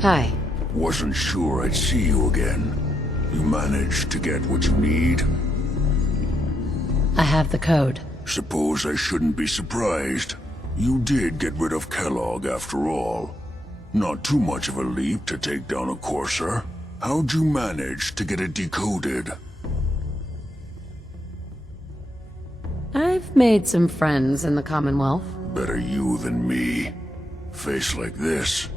Hi. Wasn't sure I'd see you again. You managed to get what you need? I have the code. Suppose I shouldn't be surprised. You did get rid of Kellogg after all. Not too much of a leap to take down a Courser. How'd you manage to get it decoded? I've made some friends in the Commonwealth. Better you than me. Face like this,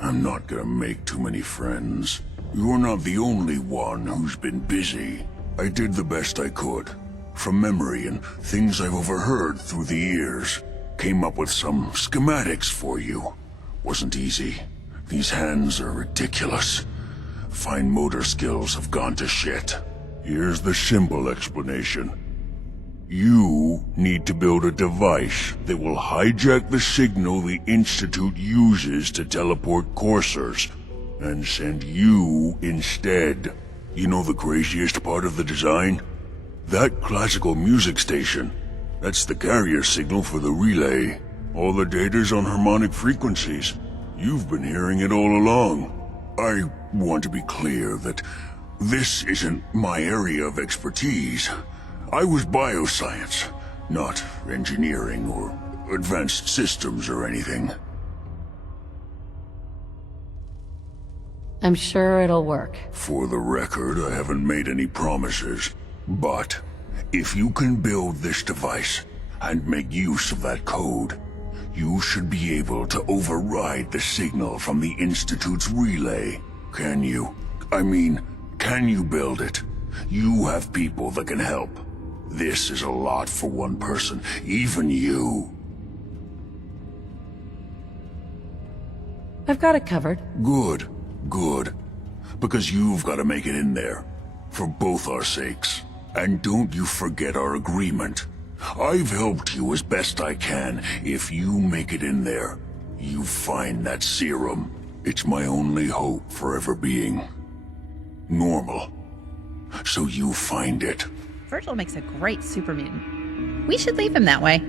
I'm not gonna make too many friends. You're not the only one who's been busy. I did the best I could. From memory and things I've overheard through the years. Came up with some schematics for you. Wasn't easy. These hands are ridiculous. Fine motor skills have gone to shit. Here's the simple explanation. You need to build a device that will hijack the signal the Institute uses to teleport coursers, and send you instead. You know the craziest part of the design? That classical music station. That's the carrier signal for the relay. All the data's on harmonic frequencies. You've been hearing it all along. I want to be clear that this isn't my area of expertise. I was bioscience, not engineering or advanced systems or anything. I'm sure it'll work. For the record, I haven't made any promises. But if you can build this device and make use of that code, you should be able to override the signal from the Institute's relay. Can you? I mean, can you build it? You have people that can help. This is a lot for one person, even you. I've got it covered. Good, good. Because you've got to make it in there. For both our sakes. And don't you forget our agreement. I've helped you as best I can. If you make it in there, you find that serum. It's my only hope for ever being normal. So you find it. Virgil makes a great super mutant. We should leave him that way.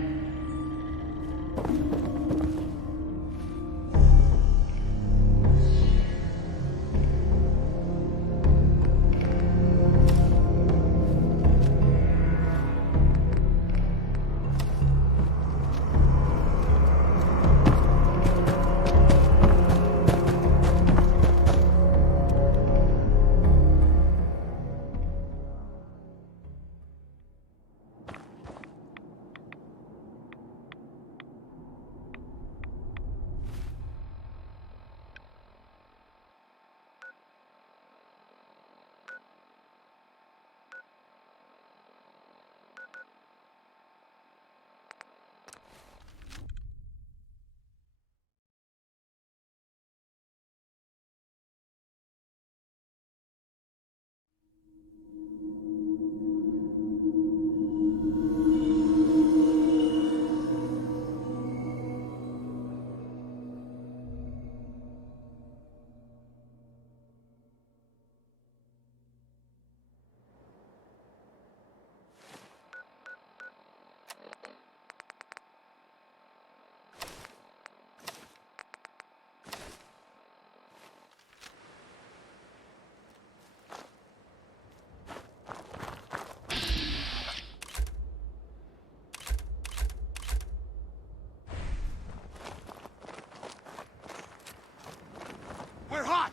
We're hot!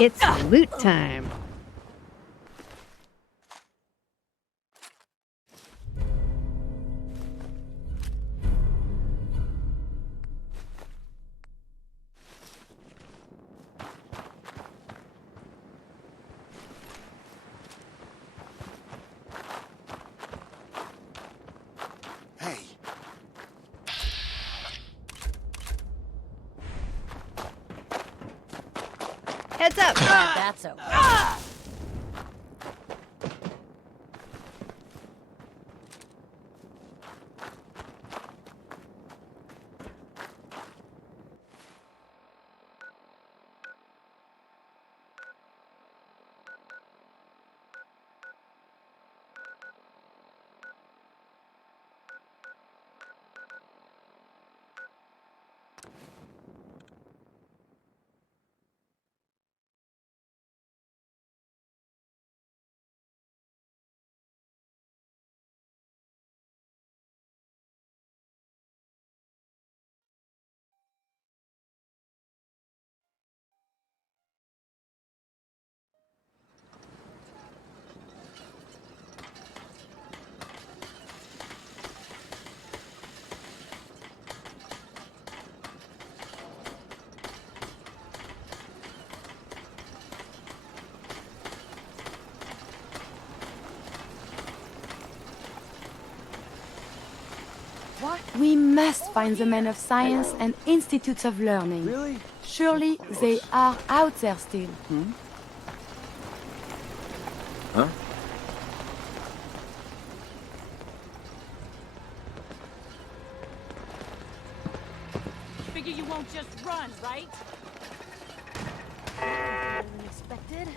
It's loot time. Hey, Heads up! That's over. We must find the men of science and institutes of learning. Really? Surely they are out there still. Huh? Figure you won't just run, right? Unexpected.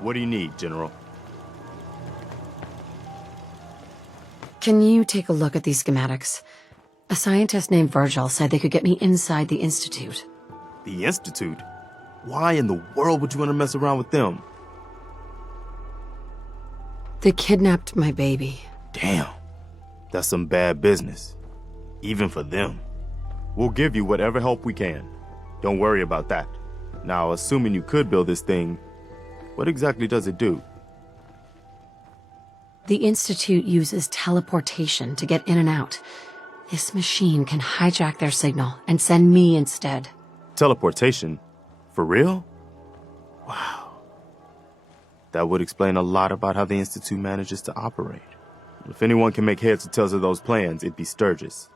What do you need, General? Can you take a look at these schematics? A scientist named Virgil said they could get me inside the Institute. The Institute? Why in the world would you want to mess around with them? They kidnapped my baby. Damn. That's some bad business. Even for them. We'll give you whatever help we can. Don't worry about that. Now, assuming you could build this thing, what exactly does it do? The Institute uses teleportation to get in and out. This machine can hijack their signal and send me instead. Teleportation? For real? Wow. That would explain a lot about how the Institute manages to operate. If anyone can make heads or tails of those plans, it'd be Sturgis.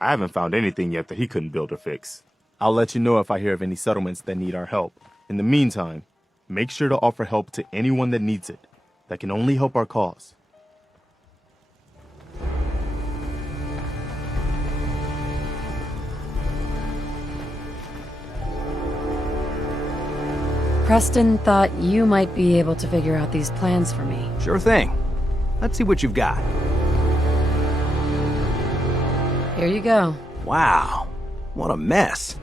I haven't found anything yet that he couldn't build or fix. I'll let you know if I hear of any settlements that need our help. In the meantime, make sure to offer help to anyone that needs it. That can only help our cause. Preston thought you might be able to figure out these plans for me. Sure thing. Let's see what you've got. Here you go. Wow. What a mess.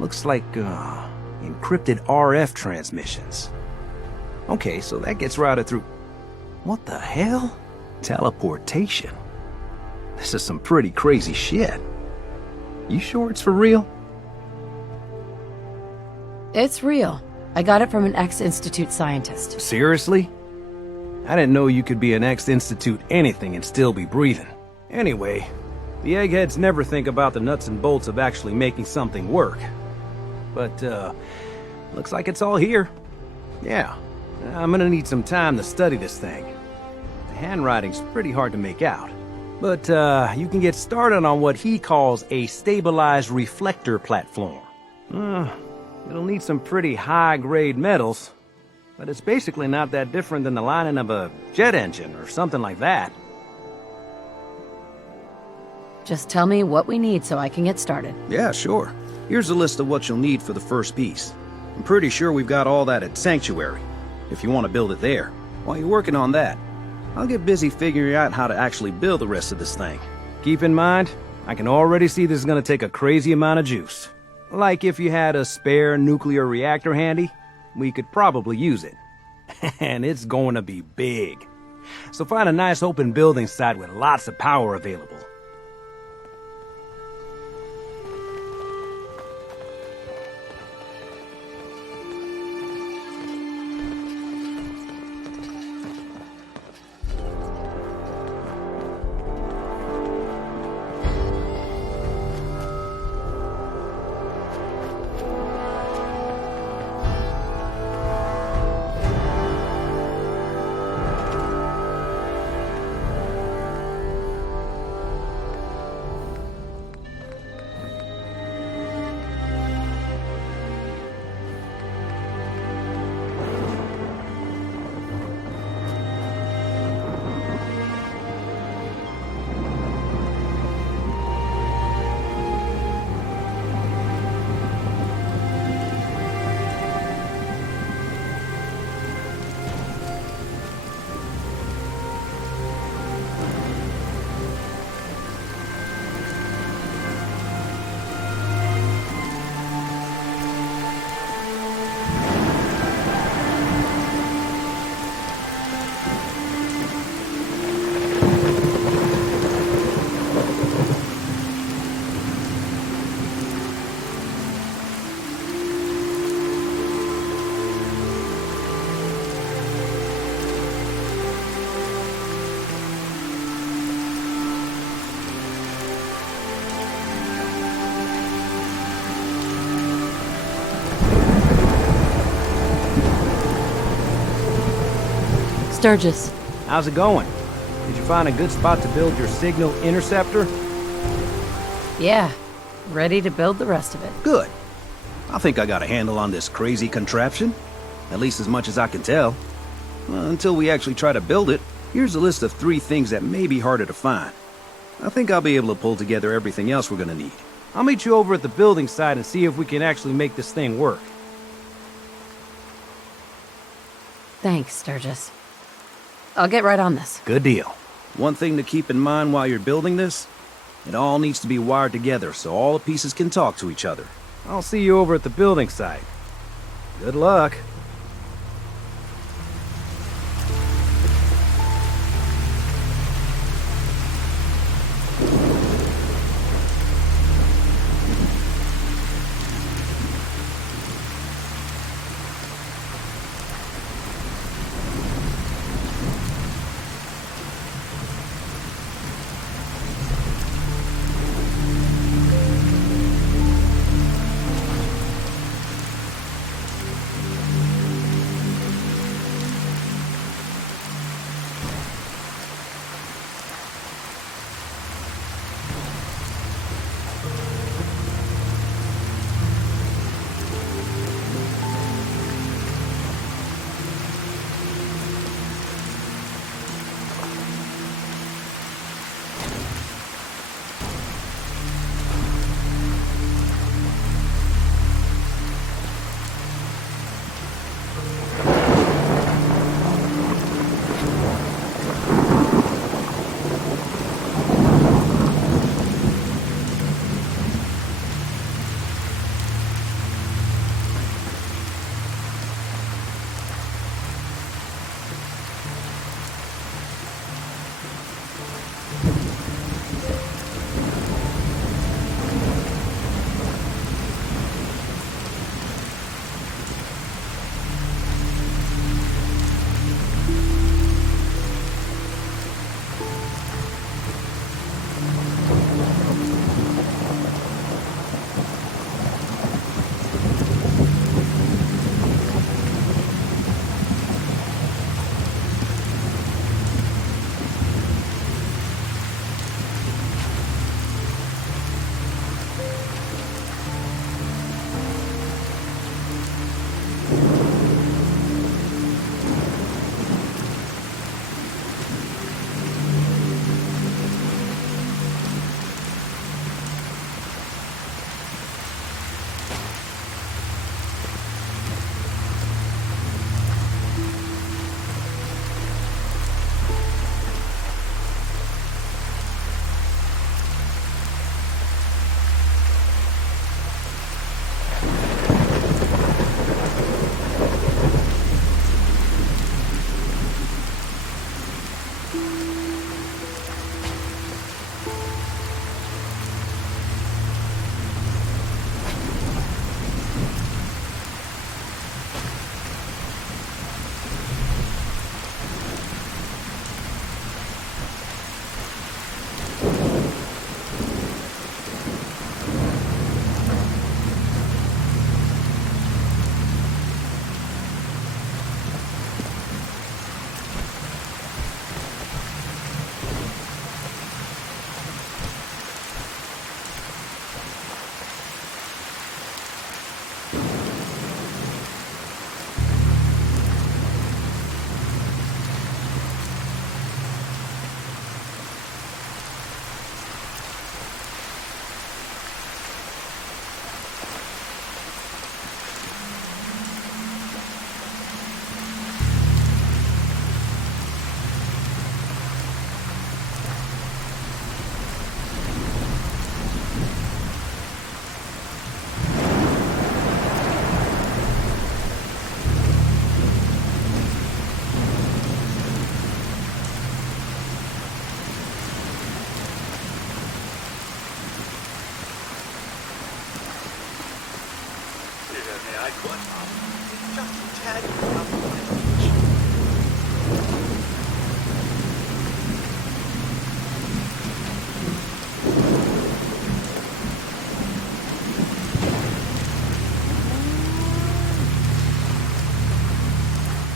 Looks like, encrypted RF transmissions. Okay, so that gets routed through... What the hell? Teleportation. This is some pretty crazy shit. You sure it's for real? It's real. I got it from an ex-Institute scientist. Seriously? I didn't know you could be an ex-Institute anything and still be breathing. Anyway, the eggheads never think about the nuts and bolts of actually making something work. But, looks like it's all here. Yeah, I'm gonna need some time to study this thing. The handwriting's pretty hard to make out. But, you can get started on what he calls a stabilized reflector platform. It'll need some pretty high-grade metals, but it's basically not that different than the lining of a jet engine or something like that. Just tell me what we need so I can get started. Yeah, sure. Here's a list of what you'll need for the first piece. I'm pretty sure we've got all that at Sanctuary, if you want to build it there. While you're working on that, I'll get busy figuring out how to actually build the rest of this thing. Keep in mind, I can already see this is gonna take a crazy amount of juice. Like if you had a spare nuclear reactor handy, we could probably use it. And it's going to be big. So find a nice open building site with lots of power available. Sturgis, How's it going? Did you find a good spot to build your signal interceptor? yeah, ready to build the rest of it. Good. I think I got a handle on this crazy contraption. At least as much as I can tell. Well, until we actually try to build it, here's a list of 3 things that may be harder to find. I think I'll be able to pull together everything else we're gonna need. I'll meet you over at the building site and see if we can actually make this thing work. Thanks, Sturgis. I'll get right on this. Good deal. One thing to keep in mind while you're building this, it all needs to be wired together so all the pieces can talk to each other. I'll see you over at the building site. Good luck.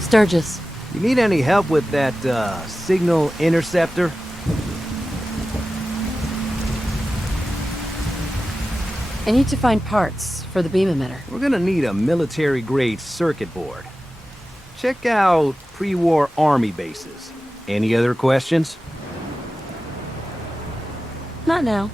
Sturgis, You need any help with that, signal interceptor? I need to find parts for the beam emitter. We're gonna need a military-grade circuit board. Check out pre-war army bases. Any other questions? Not now.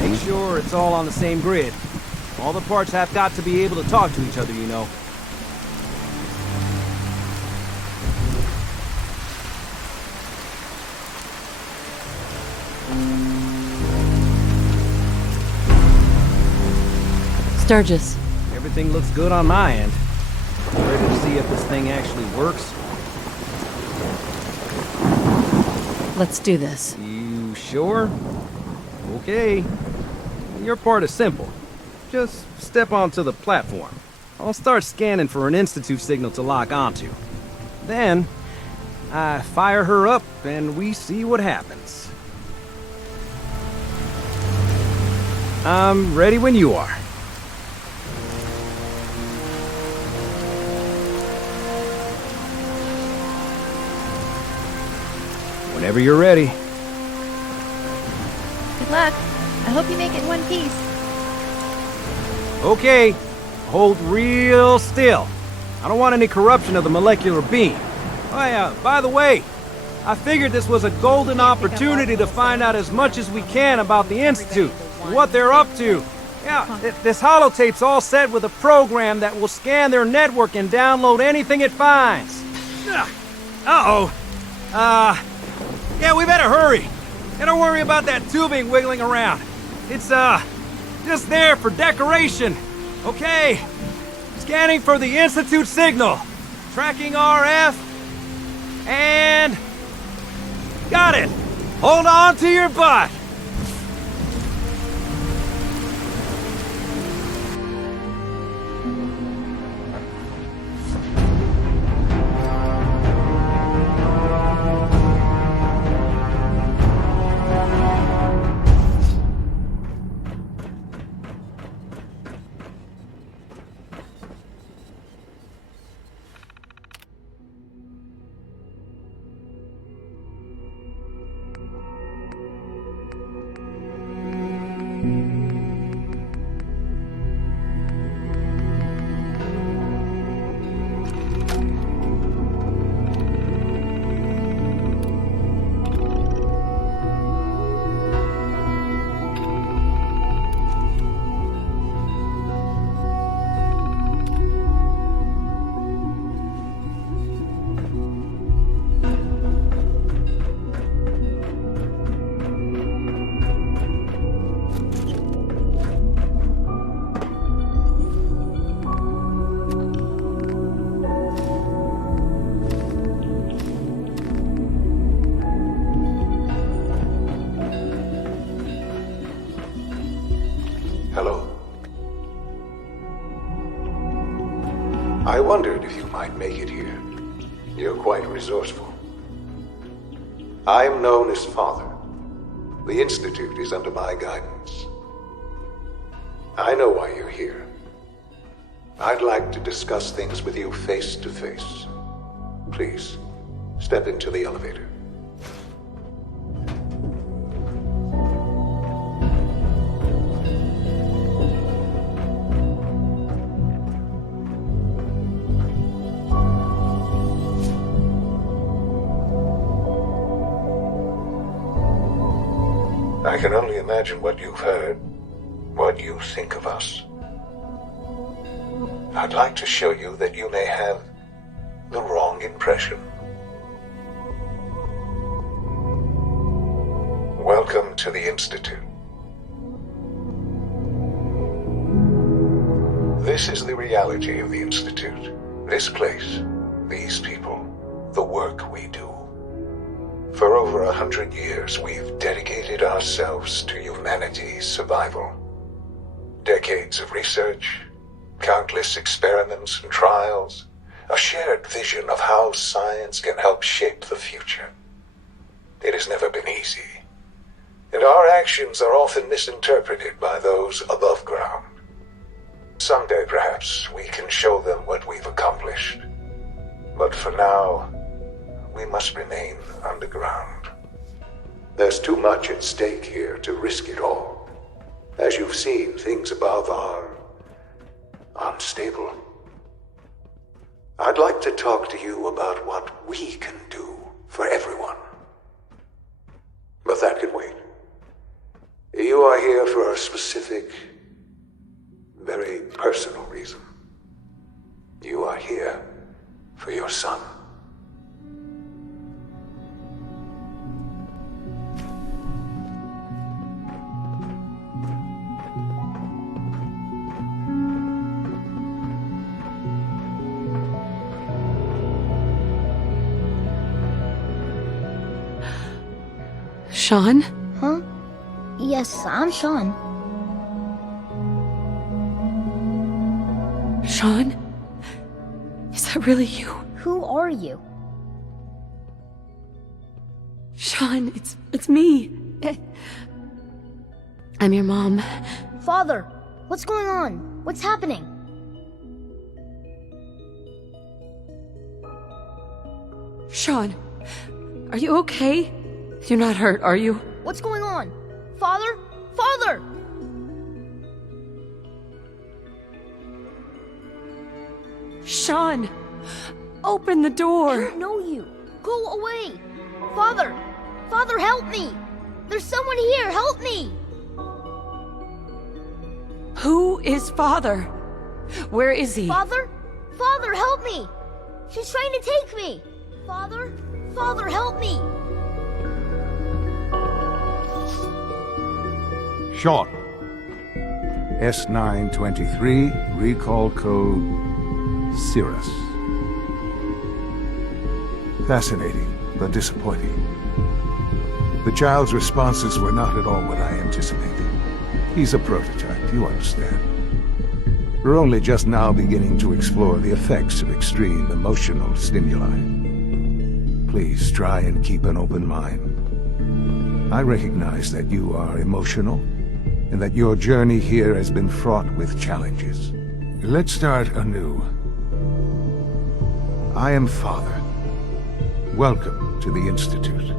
Make sure it's all on the same grid. All the parts have got to be able to talk to each other, you know. Sturgis. Everything looks good on my end. Ready to see if this thing actually works? Let's do this. You sure? Okay. Your part is simple. Just step onto the platform. I'll start scanning for an Institute signal to lock onto. Then, I fire her up and we see what happens. I'm ready when you are. Whenever you're ready. Good luck. I hope you make it in one piece. Okay, hold real still. I don't want any corruption of the molecular beam. Oh yeah, by the way, I figured this was a golden opportunity to find out as much as we can about the Institute, and what they're up to. Yeah, this holotape's all set with a program that will scan their network and download anything it finds. Uh-oh. Yeah, we better hurry. And don't worry about that tubing wiggling around. It's, just there for decoration. Okay. Scanning for the Institute signal. Tracking RF. And... got it. Hold on to your butt. I wondered if you might make it here. You're quite resourceful. I'm known as Father. The Institute is under my guidance. I know why you're here. I'd like to discuss things with you face to face. Please, step into the elevator. I can only imagine what you've heard, what you think of us. I'd like to show you that you may have the wrong impression. Welcome to the Institute. This is the reality of the Institute. This place, these people, the work we do. For over 100 years, we've dedicated ourselves to humanity's survival. Decades of research, countless experiments and trials, a shared vision of how science can help shape the future. It has never been easy, and our actions are often misinterpreted by those above ground. Someday, perhaps, we can show them what we've accomplished. But for now, we must remain underground. There's too much at stake here to risk it all. As you've seen, things above are unstable. I'd like to talk to you about what we can do for everyone. But that can wait. You are here for a specific, very personal reason. You are here for your son. Sean? Huh? Yes, I'm Sean. Sean? Is that really you? Who are you? Sean, it's me. I'm your mom. Father, what's going on? What's happening? Sean, are you okay? You're not hurt, are you? What's going on? Father? Father! Sean, open the door. I don't know you. Go away. Father! Father, help me! There's someone here, help me! Who is Father? Where is he? Father? Father, help me! She's trying to take me! Father? Father, help me! Sean. S923, recall code Cirrus. Fascinating, but disappointing. The child's responses were not at all what I anticipated. He's a prototype, you understand. We're only just now beginning to explore the effects of extreme emotional stimuli. Please try and keep an open mind. I recognize that you are emotional, and that your journey here has been fraught with challenges. Let's start anew. I am Father. Welcome to the Institute.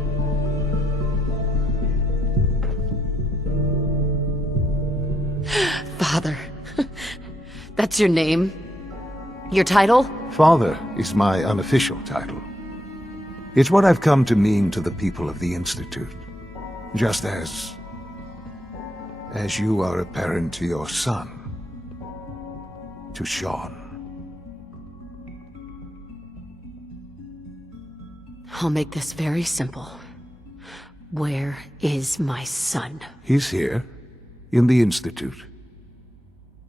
Father. That's your name? Your title? Father is my unofficial title. It's what I've come to mean to the people of the Institute. Just as you are a parent to your son, to Sean. I'll make this very simple. Where is my son? He's here, in the Institute.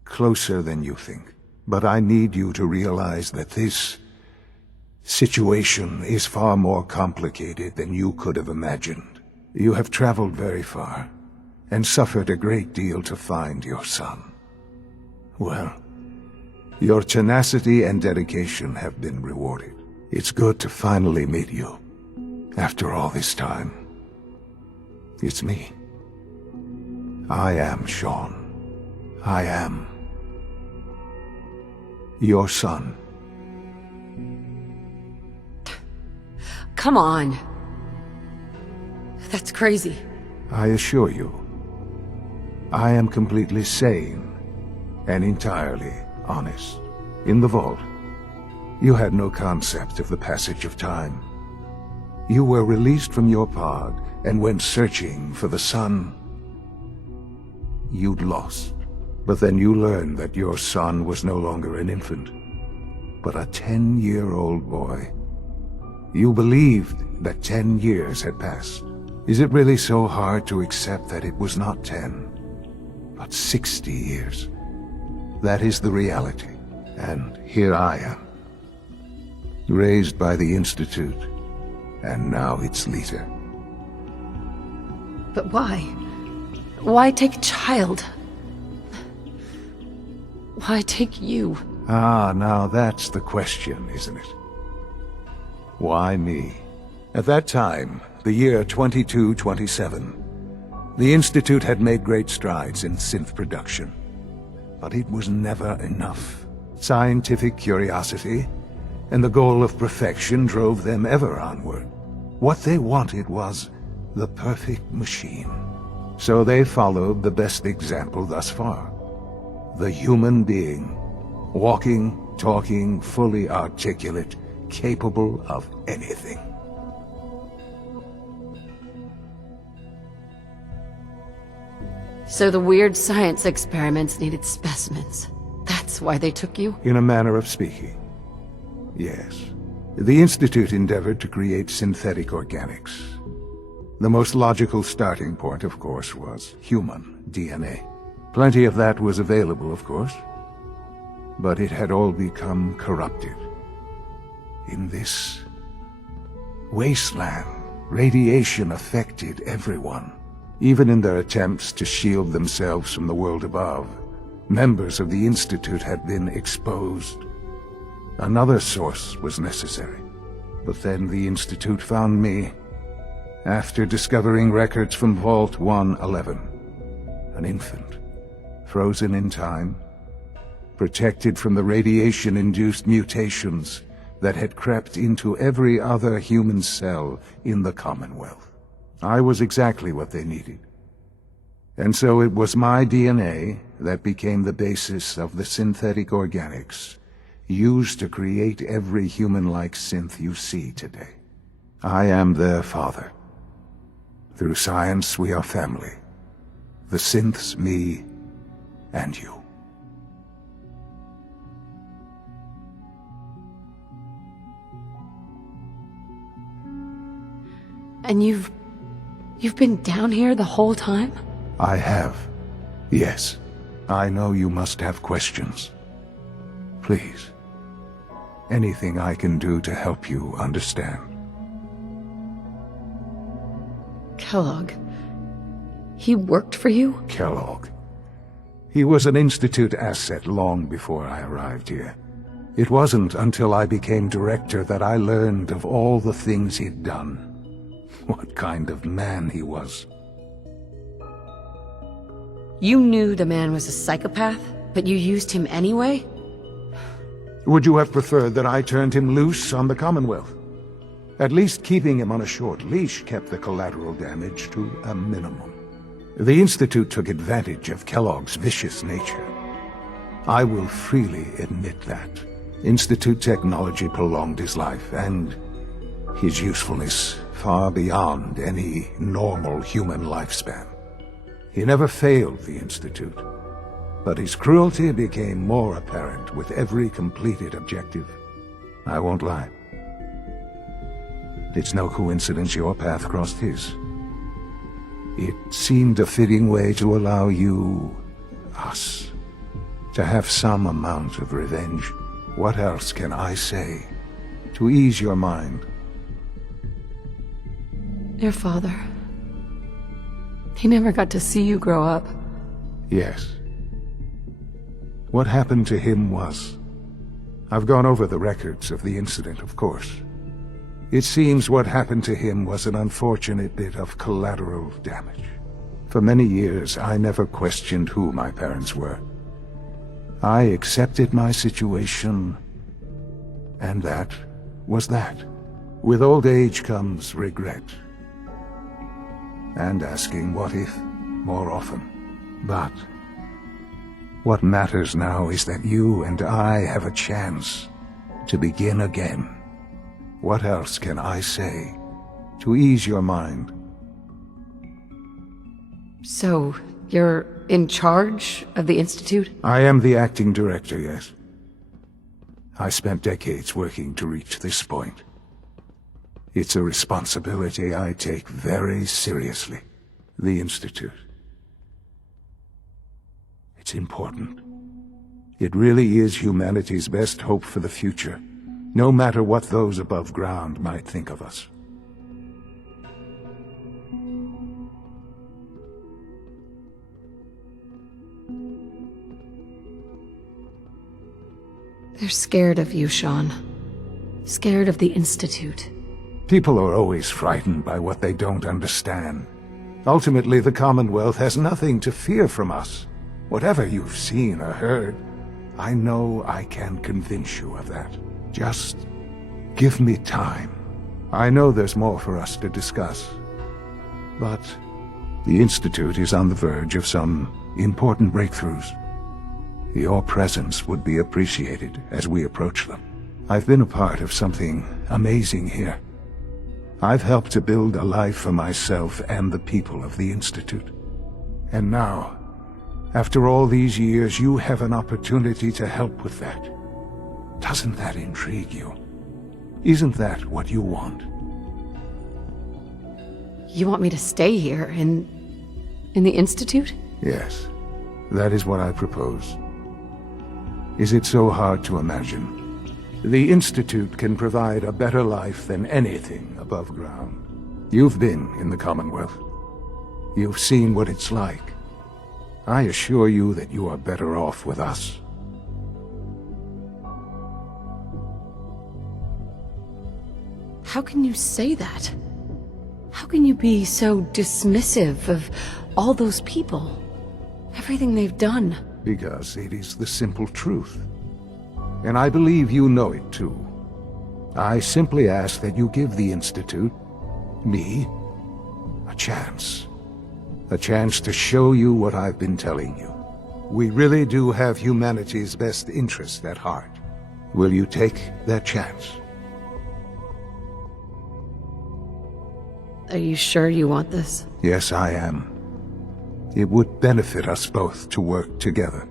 Closer than you think. But I need you to realize that this situation is far more complicated than you could have imagined. You have traveled very far, and suffered a great deal to find your son. Well, your tenacity and dedication have been rewarded. It's good to finally meet you. After all this time, it's me. I am Sean. I am your son. Come on. That's crazy. I assure you, I am completely sane and entirely honest. In the vault, you had no concept of the passage of time. You were released from your pod and went searching for the son you'd lost. But then you learned that your son was no longer an infant, but a 10-year-old boy. You believed that 10 years had passed. Is it really so hard to accept that it was not 10, but 60 years? That is the reality, and here I am, raised by the Institute, and now its leader. But why? Why take a child? Why take you? Ah, now that's the question, isn't it? Why me? At that time, the year 2227, the Institute had made great strides in synth production. But it was never enough. Scientific curiosity and the goal of perfection drove them ever onward. What they wanted was the perfect machine. So they followed the best example thus far. The human being, walking, talking, fully articulate, capable of anything. So the weird science experiments needed specimens. That's why they took you? In a manner of speaking, yes. The Institute endeavored to create synthetic organics. The most logical starting point, of course, was human DNA. Plenty of that was available, of course, but it had all become corrupted. In this wasteland, radiation affected everyone. Even in their attempts to shield themselves from the world above, members of the Institute had been exposed. Another source was necessary. But then the Institute found me, after discovering records from Vault 111. An infant, frozen in time, protected from the radiation-induced mutations that had crept into every other human cell in the Commonwealth. I was exactly what they needed. And so it was my DNA that became the basis of the synthetic organics used to create every human-like synth you see today. I am their father. Through science, we are family. The synths, me, and you. And you've been down here the whole time? I have. Yes. I know you must have questions. Please. Anything I can do to help you understand. Kellogg. He worked for you? Kellogg. He was an Institute asset long before I arrived here. It wasn't until I became director that I learned of all the things he'd done. What kind of man he was. You knew the man was a psychopath, but you used him anyway? Would you have preferred that I turned him loose on the Commonwealth? At least keeping him on a short leash kept the collateral damage to a minimum. The Institute took advantage of Kellogg's vicious nature. I will freely admit that. Institute technology prolonged his life, and his usefulness far beyond any normal human lifespan. He never failed the Institute, but his cruelty became more apparent with every completed objective. I won't lie. It's no coincidence your path crossed his. It seemed a fitting way to allow you, us, to have some amount of revenge. What else can I say to ease your mind? Your father. He never got to see you grow up. Yes. What happened to him was... I've gone over the records of the incident, of course. It seems what happened to him was an unfortunate bit of collateral damage. For many years, I never questioned who my parents were. I accepted my situation, and that was that. With old age comes regret. And asking what if more often. But what matters now is that you and I have a chance to begin again. What else can I say to ease your mind? So, you're in charge of the Institute? I am the acting director, yes. I spent decades working to reach this point. It's a responsibility I take very seriously. The Institute. It's important. It really is humanity's best hope for the future, no matter what those above ground might think of us. They're scared of you, Sean. Scared of the Institute. People are always frightened by what they don't understand. Ultimately, the Commonwealth has nothing to fear from us. Whatever you've seen or heard, I know I can convince you of that. Just give me time. I know there's more for us to discuss. But the Institute is on the verge of some important breakthroughs. Your presence would be appreciated as we approach them. I've been a part of something amazing here. I've helped to build a life for myself and the people of the Institute. And now, after all these years, you have an opportunity to help with that. Doesn't that intrigue you? Isn't that what you want? You want me to stay here, in the Institute? Yes, that is what I propose. Is it so hard to imagine? The Institute can provide a better life than anything above ground. You've been in the Commonwealth. You've seen what it's like. I assure you that you are better off with us. How can you say that? How can you be so dismissive of all those people? Everything they've done? Because it is the simple truth. And I believe you know it too. I simply ask that you give the Institute, me, a chance. A chance to show you what I've been telling you. We really do have humanity's best interest at heart. Will you take that chance? Are you sure you want this? Yes, I am. It would benefit us both to work together.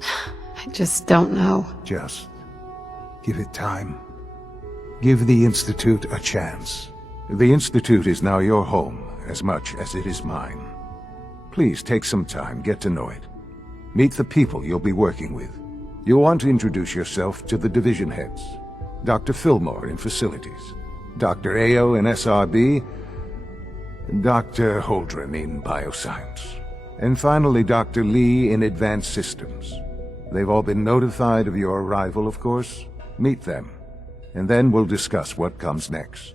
I just don't know. Just give it time. Give the Institute a chance. The Institute is now your home as much as it is mine. Please take some time, get to know it. Meet the people you'll be working with. You'll want to introduce yourself to the division heads. Dr. Fillmore in Facilities, Dr. Ayo in SRB, Dr. Holdren in Bioscience, and finally Dr. Lee in Advanced Systems. They've all been notified of your arrival, of course. Meet them, and then we'll discuss what comes next.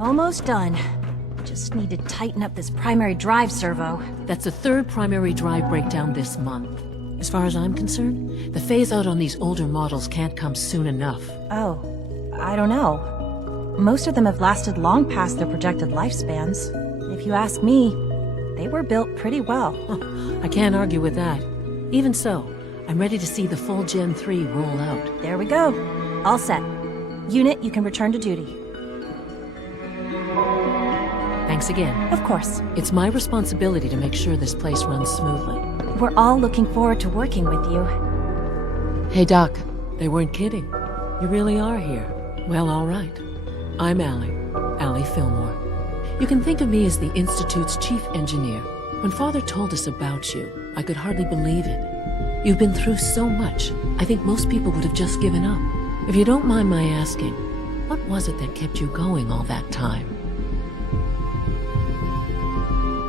Almost done. Just need to tighten up this primary drive servo. That's the third primary drive breakdown this month. As far as I'm concerned, the phase-out on these older models can't come soon enough. Oh, I don't know. Most of them have lasted long past their projected lifespans. If you ask me, they were built pretty well. I can't argue with that. Even so, I'm ready to see the full Gen 3 roll out. There we go. All set. Unit, you can return to duty. Thanks again. Of course. It's my responsibility to make sure this place runs smoothly. We're all looking forward to working with you. Hey, Doc. They weren't kidding. You really are here. Well, all right. I'm Allie Fillmore. You can think of me as the Institute's chief engineer. When Father told us about you, I could hardly believe it. You've been through so much, I think most people would have just given up. If you don't mind my asking, what was it that kept you going all that time?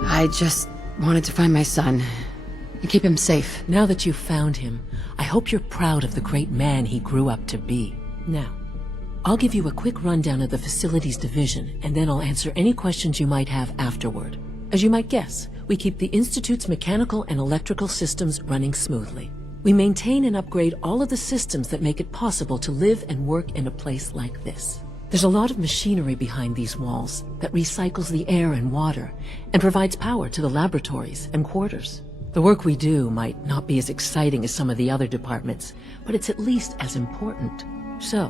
I just wanted to find my son and keep him safe. Now that you've found him, I hope you're proud of the great man he grew up to be. Now, I'll give you a quick rundown of the Facilities Division, and then I'll answer any questions you might have afterward. As you might guess, we keep the Institute's mechanical and electrical systems running smoothly. We maintain and upgrade all of the systems that make it possible to live and work in a place like this. There's a lot of machinery behind these walls that recycles the air and water and provides power to the laboratories and quarters. The work we do might not be as exciting as some of the other departments, but it's at least as important. So,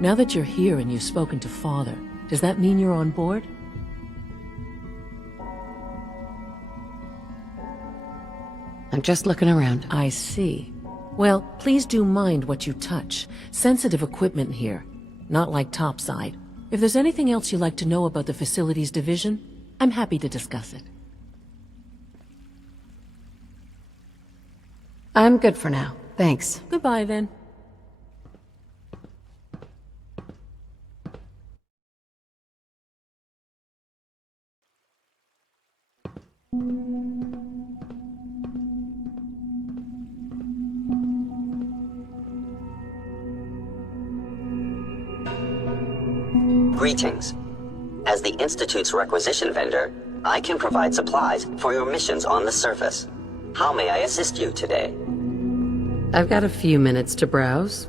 now that you're here and you've spoken to Father, does that mean you're on board? I'm just looking around. I see. Well, please do mind what you touch. Sensitive equipment here, not like topside. If there's anything else you'd like to know about the Facilities Division, I'm happy to discuss it. I'm good for now. Thanks. Goodbye, then. Greetings. As the Institute's requisition vendor, I can provide supplies for your missions on the surface. How may I assist you today? I've got a few minutes to browse.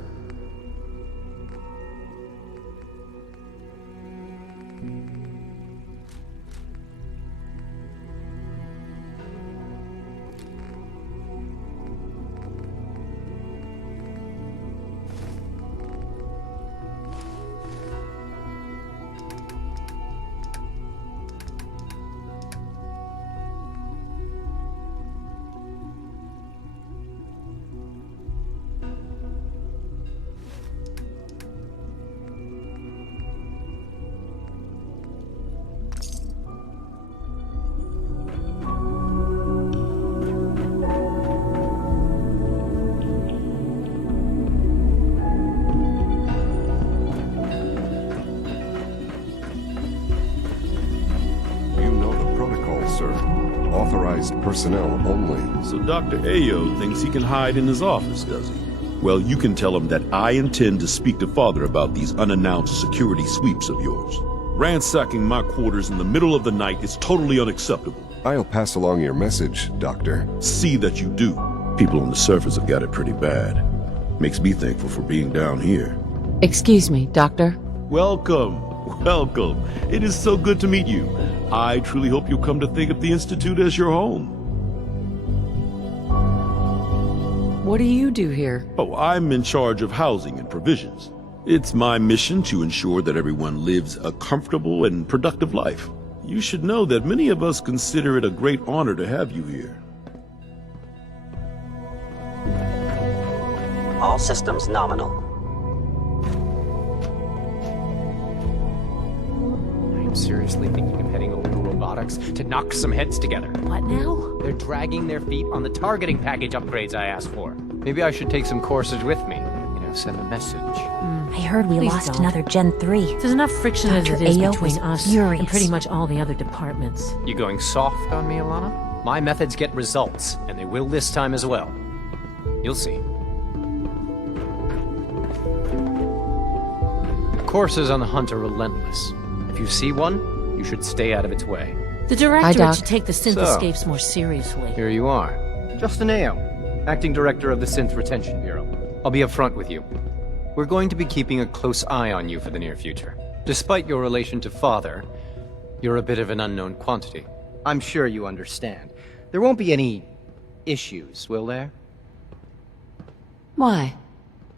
Authorized personnel only. So Dr. Ayo thinks he can hide in his office, does he? Well, you can tell him that I intend to speak to Father about these unannounced security sweeps of yours. Ransacking my quarters in the middle of the night is totally unacceptable. I'll pass along your message, Doctor. See that you do. People on the surface have got it pretty bad. Makes me thankful for being down here. Excuse me, Doctor. Welcome. Welcome. It is so good to meet you. I truly hope you'll come to think of the Institute as your home. What do you do here? Oh, I'm in charge of housing and provisions. It's my mission to ensure that everyone lives a comfortable and productive life. You should know that many of us consider it a great honor to have you here. All systems nominal. I'm seriously thinking of heading over to robotics to knock some heads together. What now? They're dragging their feet on the targeting package upgrades I asked for. Maybe I should take some courses with me. Send a message. I heard we Please lost don't. another Gen 3. There's enough friction as Dr. it is Ayo between was us furious. and pretty much all the other departments. You going soft on me, Alana? My methods get results, and they will this time as well. You'll see. Courses on the hunt are relentless. If you see one, you should stay out of its way. The Directorate should take the synth So, escapes more seriously. Here you are. Justin Ayo, Acting Director of the Synth Retention Bureau. I'll be upfront with you. We're going to be keeping a close eye on you for the near future. Despite your relation to Father, you're a bit of an unknown quantity. I'm sure you understand. There won't be any issues, will there? Why?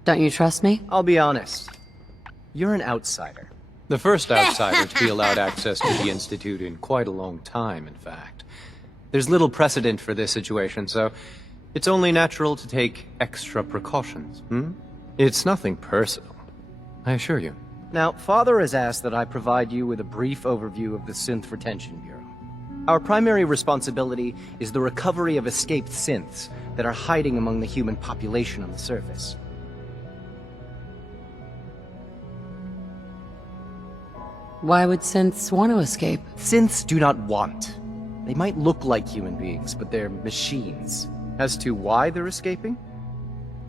Don't you trust me? I'll be honest. You're an outsider. The first outsider to be allowed access to the Institute in quite a long time, in fact. There's little precedent for this situation, so it's only natural to take extra precautions, It's nothing personal, I assure you. Now, Father has asked that I provide you with a brief overview of the Synth Retention Bureau. Our primary responsibility is the recovery of escaped synths that are hiding among the human population on the surface. Why would synths want to escape? Synths do not want. They might look like human beings, but they're machines. As to why they're escaping?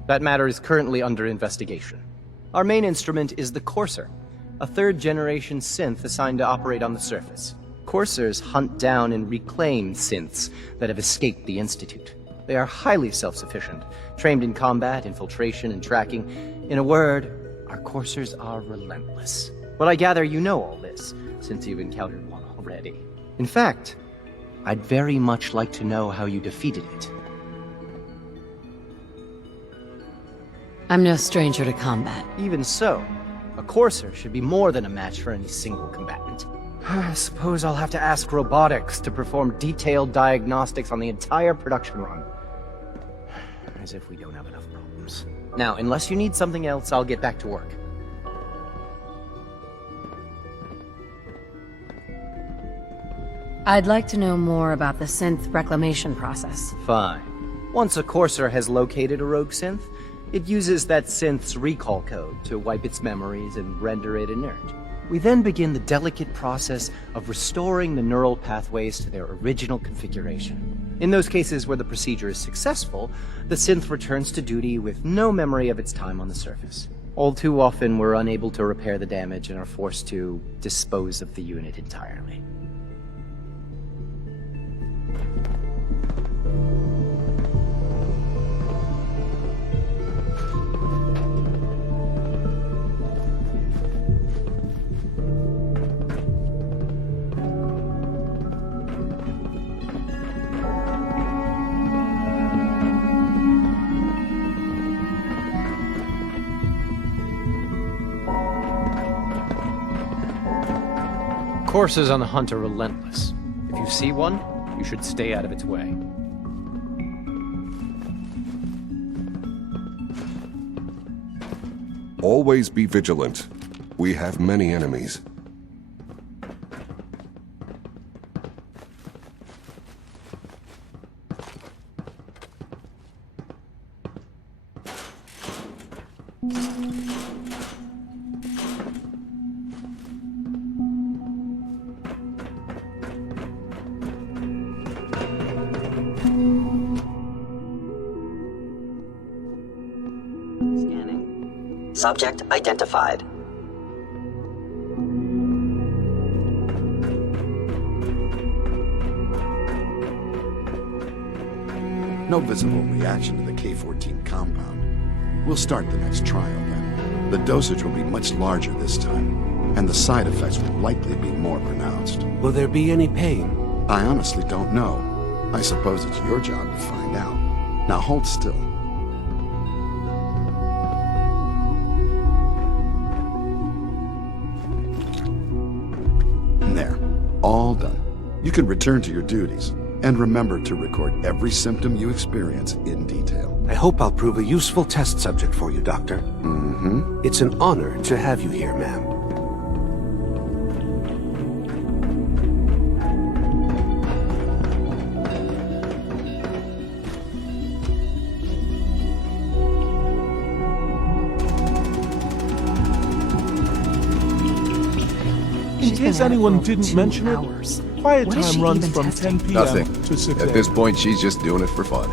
That matter is currently under investigation. Our main instrument is the Courser, a third-generation synth assigned to operate on the surface. Coursers hunt down and reclaim synths that have escaped the Institute. They are highly self-sufficient, trained in combat, infiltration, and tracking. In a word, our Coursers are relentless. But I gather you know all this, since you've encountered one already. In fact, I'd very much like to know how you defeated it. I'm no stranger to combat. Even so, a Courser should be more than a match for any single combatant. I suppose I'll have to ask robotics to perform detailed diagnostics on the entire production run. As if we don't have enough problems. Now, unless you need something else, I'll get back to work. I'd like to know more about the synth reclamation process. Fine. Once a Courser has located a rogue synth, it uses that synth's recall code to wipe its memories and render it inert. We then begin the delicate process of restoring the neural pathways to their original configuration. In those cases where the procedure is successful, the synth returns to duty with no memory of its time on the surface. All too often, we're unable to repair the damage and are forced to dispose of the unit entirely. Coursers on the hunt are relentless. If you see one, you should stay out of its way. Always be vigilant. We have many enemies. Subject identified. No visible reaction to the K-14 compound. We'll start the next trial then. The dosage will be much larger this time, and the side effects will likely be more pronounced. Will there be any pain? I honestly don't know. I suppose it's your job to find out. Now hold still. There. All done. You can return to your duties. And remember to record every symptom you experience in detail. I hope I'll prove a useful test subject for you, Doctor. Mm-hmm. It's an honor to have you here, ma'am. In case anyone didn't mention it, quiet time runs from 10 p.m. Nothing. to 6 At this point, she's just doing it for fun.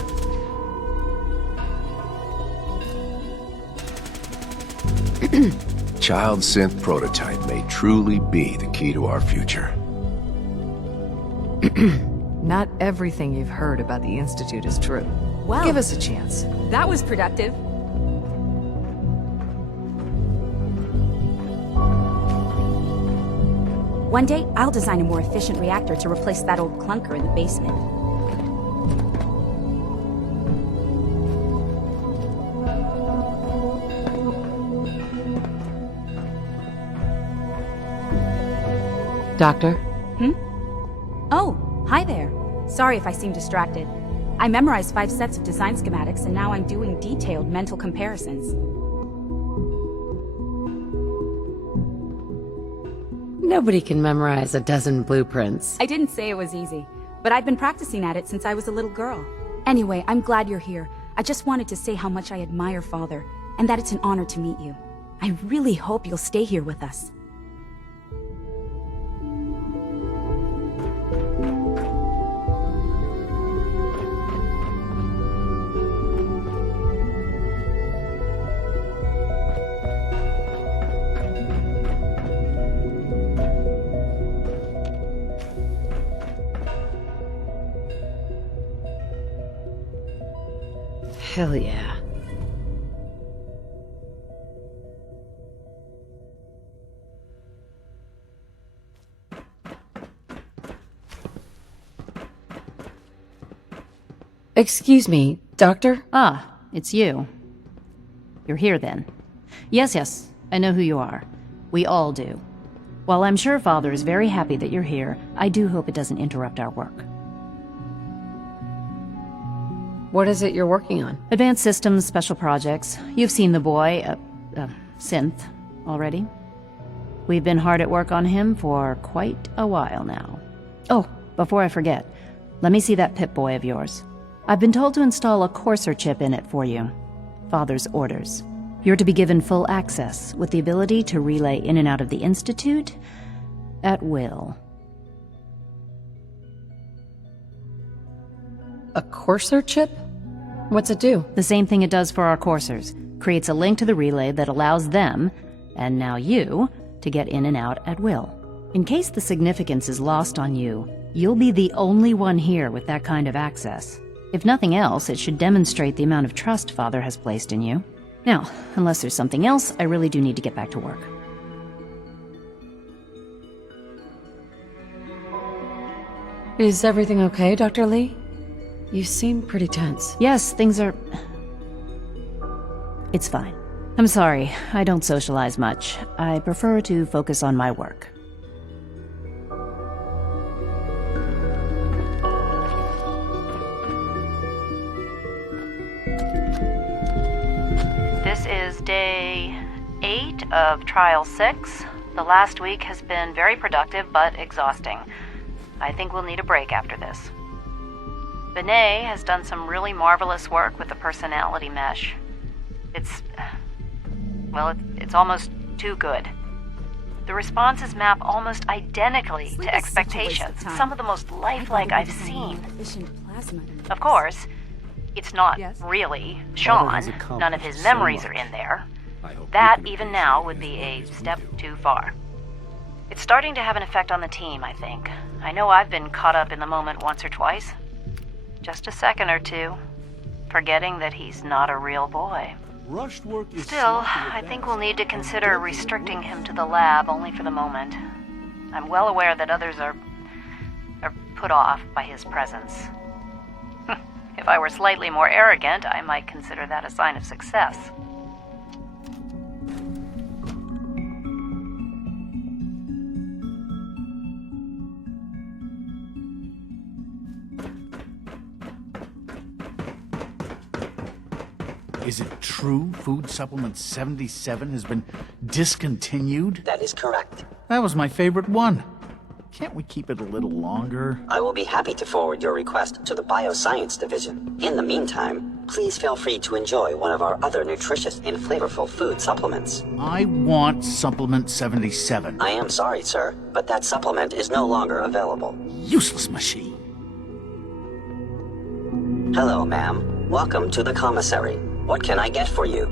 Child synth prototype may truly be the key to our future. Not everything you've heard about the Institute is true. Well, give us a chance. That was productive. One day, I'll design a more efficient reactor to replace that old clunker in the basement. Doctor? Oh, hi there. Sorry if I seem distracted. I memorized 5 sets of design schematics, and now I'm doing detailed mental comparisons. Nobody can memorize a dozen blueprints. I didn't say it was easy, but I've been practicing at it since I was a little girl. Anyway, I'm glad you're here. I just wanted to say how much I admire Father, and that it's an honor to meet you. I really hope you'll stay here with us. Hell yeah. Excuse me, Doctor? Ah, it's you. You're here then. Yes, I know who you are. We all do. While I'm sure Father is very happy that you're here, I do hope it doesn't interrupt our work. What is it you're working on? Advanced systems, special projects. You've seen the boy, Synth, already. We've been hard at work on him for quite a while now. Oh, before I forget, let me see that Pip-Boy of yours. I've been told to install a Courser chip in it for you. Father's orders. You're to be given full access, with the ability to relay in and out of the Institute at will. A Courser chip? What's it do? The same thing it does for our coursers. Creates a link to the relay that allows them, and now you, to get in and out at will. In case the significance is lost on you, you'll be the only one here with that kind of access. If nothing else, it should demonstrate the amount of trust Father has placed in you. Now, unless there's something else, I really do need to get back to work. Is everything okay, Dr. Lee? You seem pretty tense. Yes, things are... It's fine. I'm sorry, I don't socialize much. I prefer to focus on my work. This is day 8 of Trial 6. The last week has been very productive, but exhausting. I think we'll need a break after this. Benet has done some really marvelous work with the personality mesh. It's almost too good. The responses map almost identically to expectations. Some of the most lifelike I've seen. Of course, it's not really Sean. None of his memories are in there. That, even now, would be a step too far. It's starting to have an effect on the team, I think. I know I've been caught up in the moment once or twice. Just a second or two, forgetting that he's not a real boy. Still, I think we'll need to consider restricting him to the lab only for the moment. I'm well aware that others are put off by his presence. If I were slightly more arrogant, I might consider that a sign of success. Is it true Food Supplement 77 has been discontinued? That is correct. That was my favorite one. Can't we keep it a little longer? I will be happy to forward your request to the Bioscience Division. In the meantime, please feel free to enjoy one of our other nutritious and flavorful food supplements. I want Supplement 77. I am sorry, sir, but that supplement is no longer available. Useless machine. Hello, ma'am. Welcome to the commissary. What can I get for you?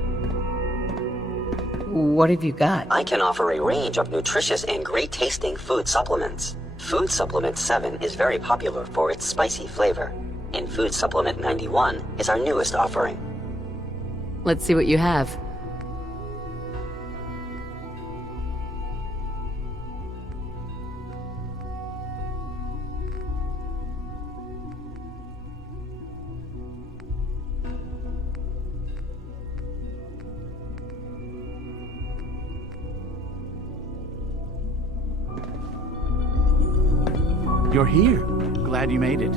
What have you got? I can offer a range of nutritious and great-tasting food supplements. Food Supplement 7 is very popular for its spicy flavor, and Food Supplement 91 is our newest offering. Let's see what you have. You're here. Glad you made it.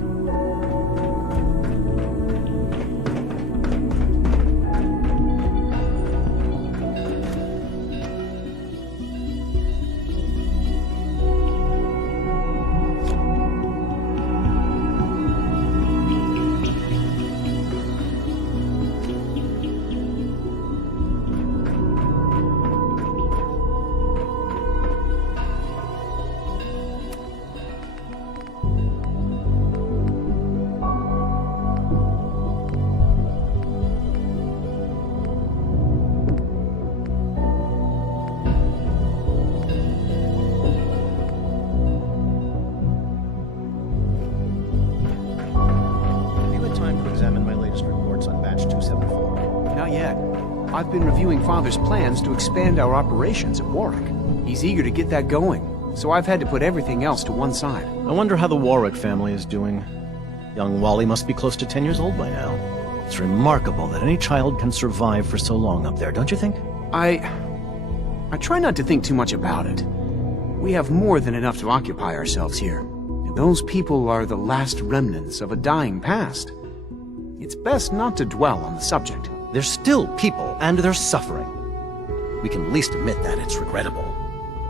I've been reviewing Father's plans to expand our operations at Warwick. He's eager to get that going, so I've had to put everything else to one side. I wonder how the Warwick family is doing. Young Wally must be close to 10 years old by now. It's remarkable that any child can survive for so long up there, don't you think? I try not to think too much about it. We have more than enough to occupy ourselves here. And those people are the last remnants of a dying past. It's best not to dwell on the subject. They're still people, and they're suffering. We can at least admit that it's regrettable.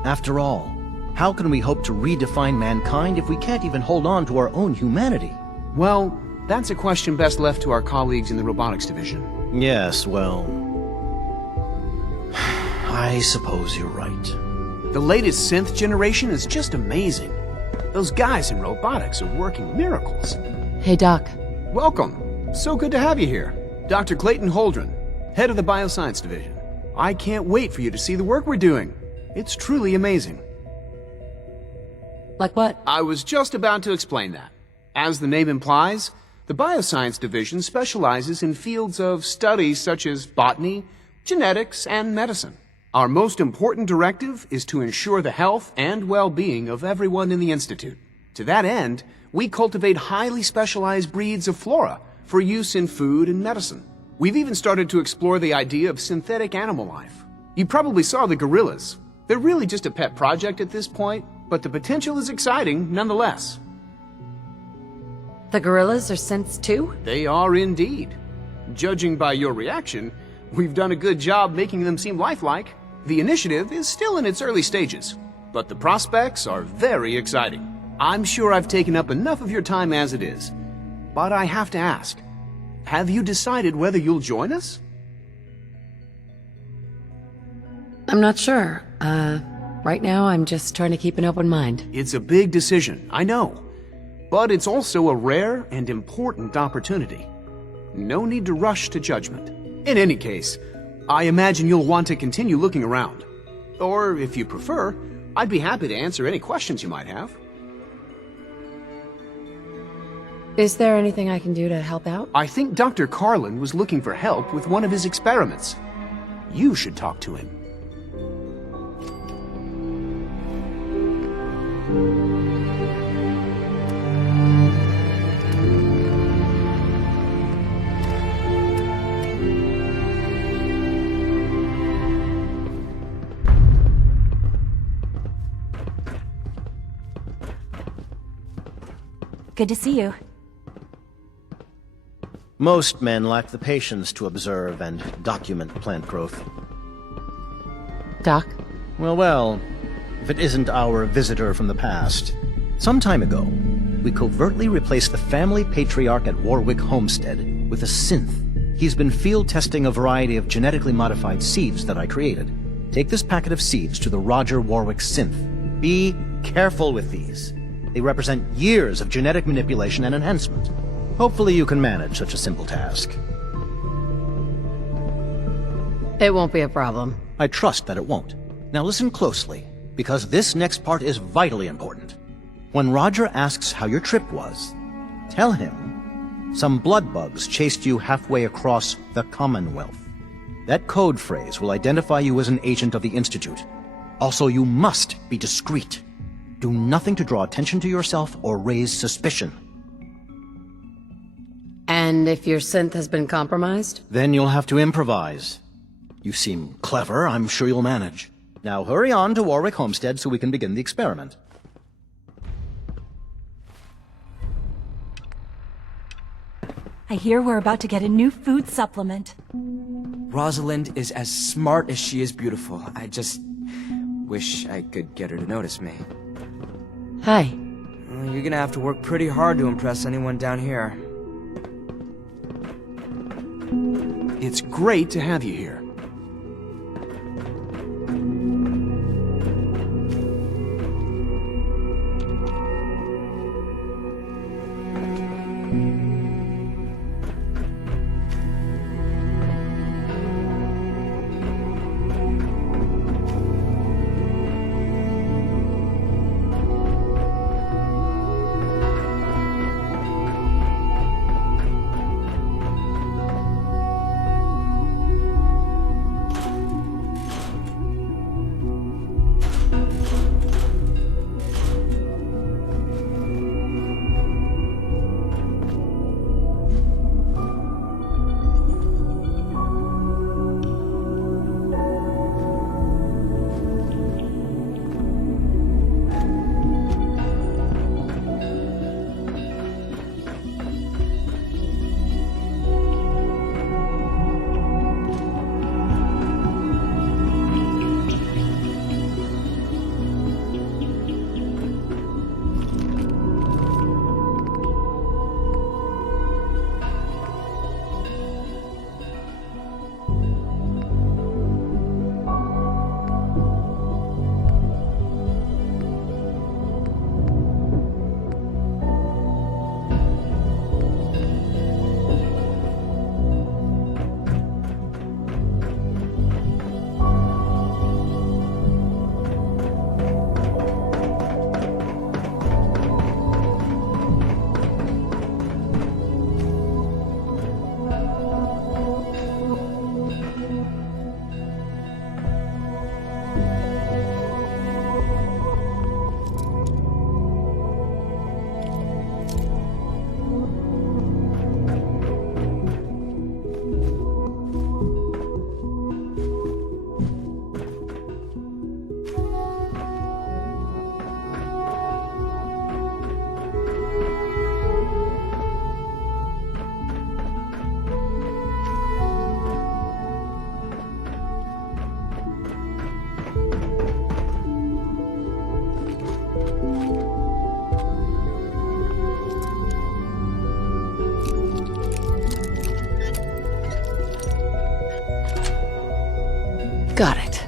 After all, how can we hope to redefine mankind if we can't even hold on to our own humanity? Well, that's a question best left to our colleagues in the robotics division. Yes, well... I suppose you're right. The latest synth generation is just amazing. Those guys in robotics are working miracles. Hey, Doc. Welcome. So good to have you here. Dr. Clayton Holdren, head of the Bioscience Division. I can't wait for you to see the work we're doing. It's truly amazing. Like what? I was just about to explain that. As the name implies, the Bioscience Division specializes in fields of study such as botany, genetics, and medicine. Our most important directive is to ensure the health and well-being of everyone in the Institute. To that end, we cultivate highly specialized breeds of flora for use in food and medicine. We've even started to explore the idea of synthetic animal life. You probably saw the gorillas. They're really just a pet project at this point, but the potential is exciting nonetheless. The gorillas are synths too? They are indeed. Judging by your reaction, we've done a good job making them seem lifelike. The initiative is still in its early stages, but the prospects are very exciting. I'm sure I've taken up enough of your time as it is, but I have to ask, have you decided whether you'll join us? I'm not sure. Right now I'm just trying to keep an open mind. It's a big decision, I know, but it's also a rare and important opportunity. No need to rush to judgment. In any case, I imagine you'll want to continue looking around. Or, if you prefer, I'd be happy to answer any questions you might have. Is there anything I can do to help out? I think Dr. Carlin was looking for help with one of his experiments. You should talk to him. Good to see you. Most men lack the patience to observe and document plant growth. Doc? Well, if it isn't our visitor from the past. Some time ago, we covertly replaced the family patriarch at Warwick Homestead with a synth. He's been field testing a variety of genetically modified seeds that I created. Take this packet of seeds to the Roger Warwick synth. Be careful with these. They represent years of genetic manipulation and enhancement. Hopefully you can manage such a simple task. It won't be a problem. I trust that it won't. Now listen closely, because this next part is vitally important. When Roger asks how your trip was, tell him some blood bugs chased you halfway across the Commonwealth. That code phrase will identify you as an agent of the Institute. Also, you must be discreet. Do nothing to draw attention to yourself or raise suspicion. And if your synth has been compromised? Then you'll have to improvise. You seem clever. I'm sure you'll manage. Now hurry on to Warwick Homestead so we can begin the experiment. I hear we're about to get a new food supplement. Rosalind is as smart as she is beautiful. I just wish I could get her to notice me. Hi. Well, you're gonna have to work pretty hard to impress anyone down here. It's great to have you here. Got it.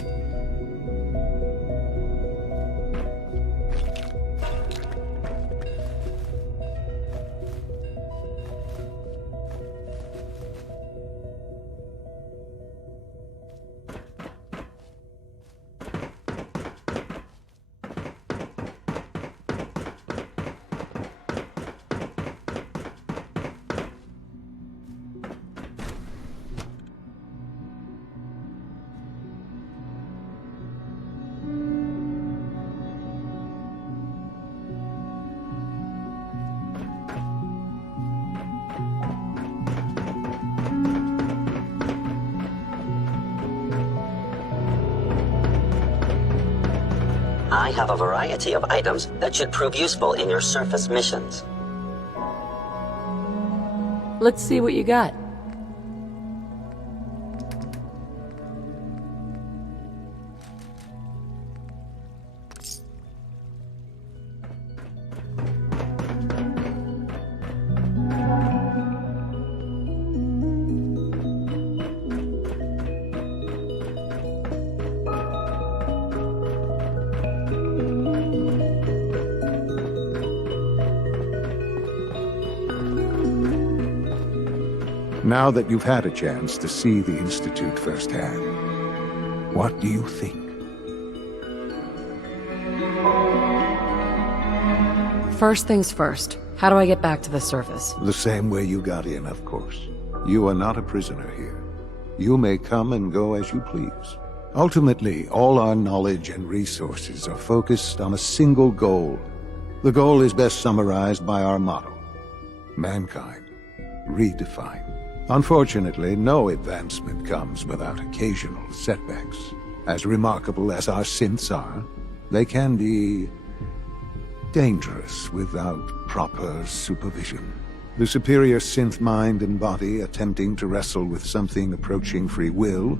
I have a variety of items that should prove useful in your surface missions. Let's see what you got. Now that you've had a chance to see the Institute firsthand, what do you think? First things first. How do I get back to the surface? The same way you got in, of course. You are not a prisoner here. You may come and go as you please. Ultimately, all our knowledge and resources are focused on a single goal. The goal is best summarized by our motto: mankind, redefined. Unfortunately, no advancement comes without occasional setbacks. As remarkable as our synths are, they can be dangerous without proper supervision. The superior synth mind and body attempting to wrestle with something approaching free will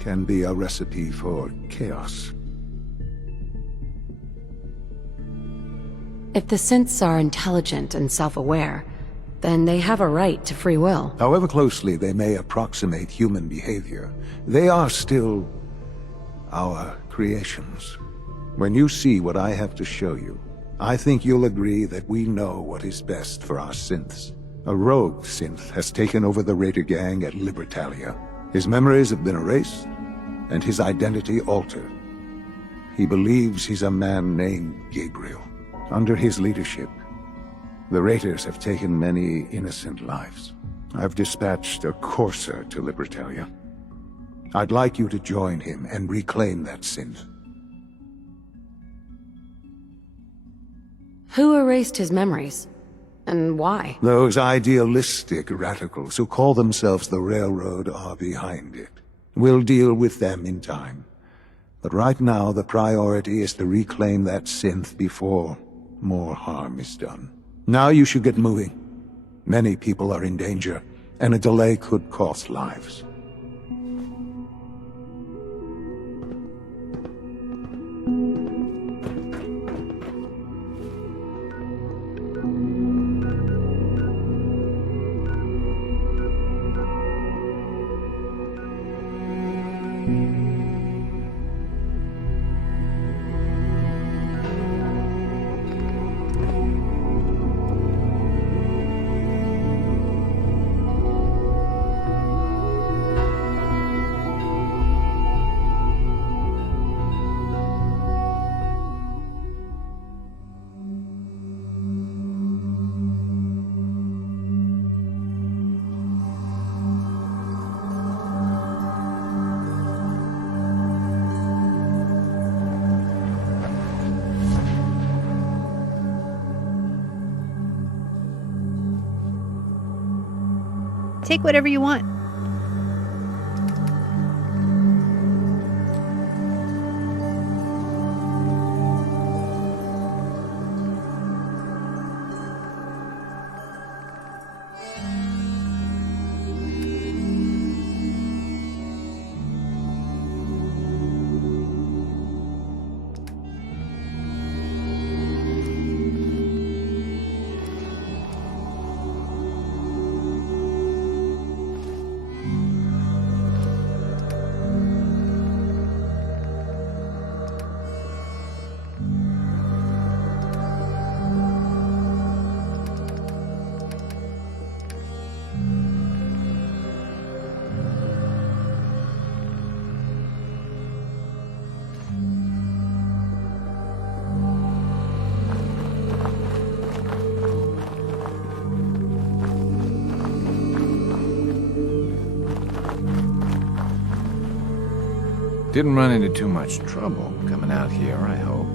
can be a recipe for chaos. If the synths are intelligent and self-aware, then they have a right to free will. However closely they may approximate human behavior, they are still our creations. When you see what I have to show you, I think you'll agree that we know what is best for our synths. A rogue synth has taken over the Raider gang at Libertalia. His memories have been erased, and his identity altered. He believes he's a man named Gabriel. Under his leadership, the Raiders have taken many innocent lives. I've dispatched a courser to Libertalia. I'd like you to join him and reclaim that synth. Who erased his memories? And why? Those idealistic radicals who call themselves the Railroad are behind it. We'll deal with them in time. But right now, the priority is to reclaim that synth before more harm is done. Now you should get moving. Many people are in danger, and a delay could cost lives. Take whatever you want. Didn't run into too much trouble coming out here, I hope.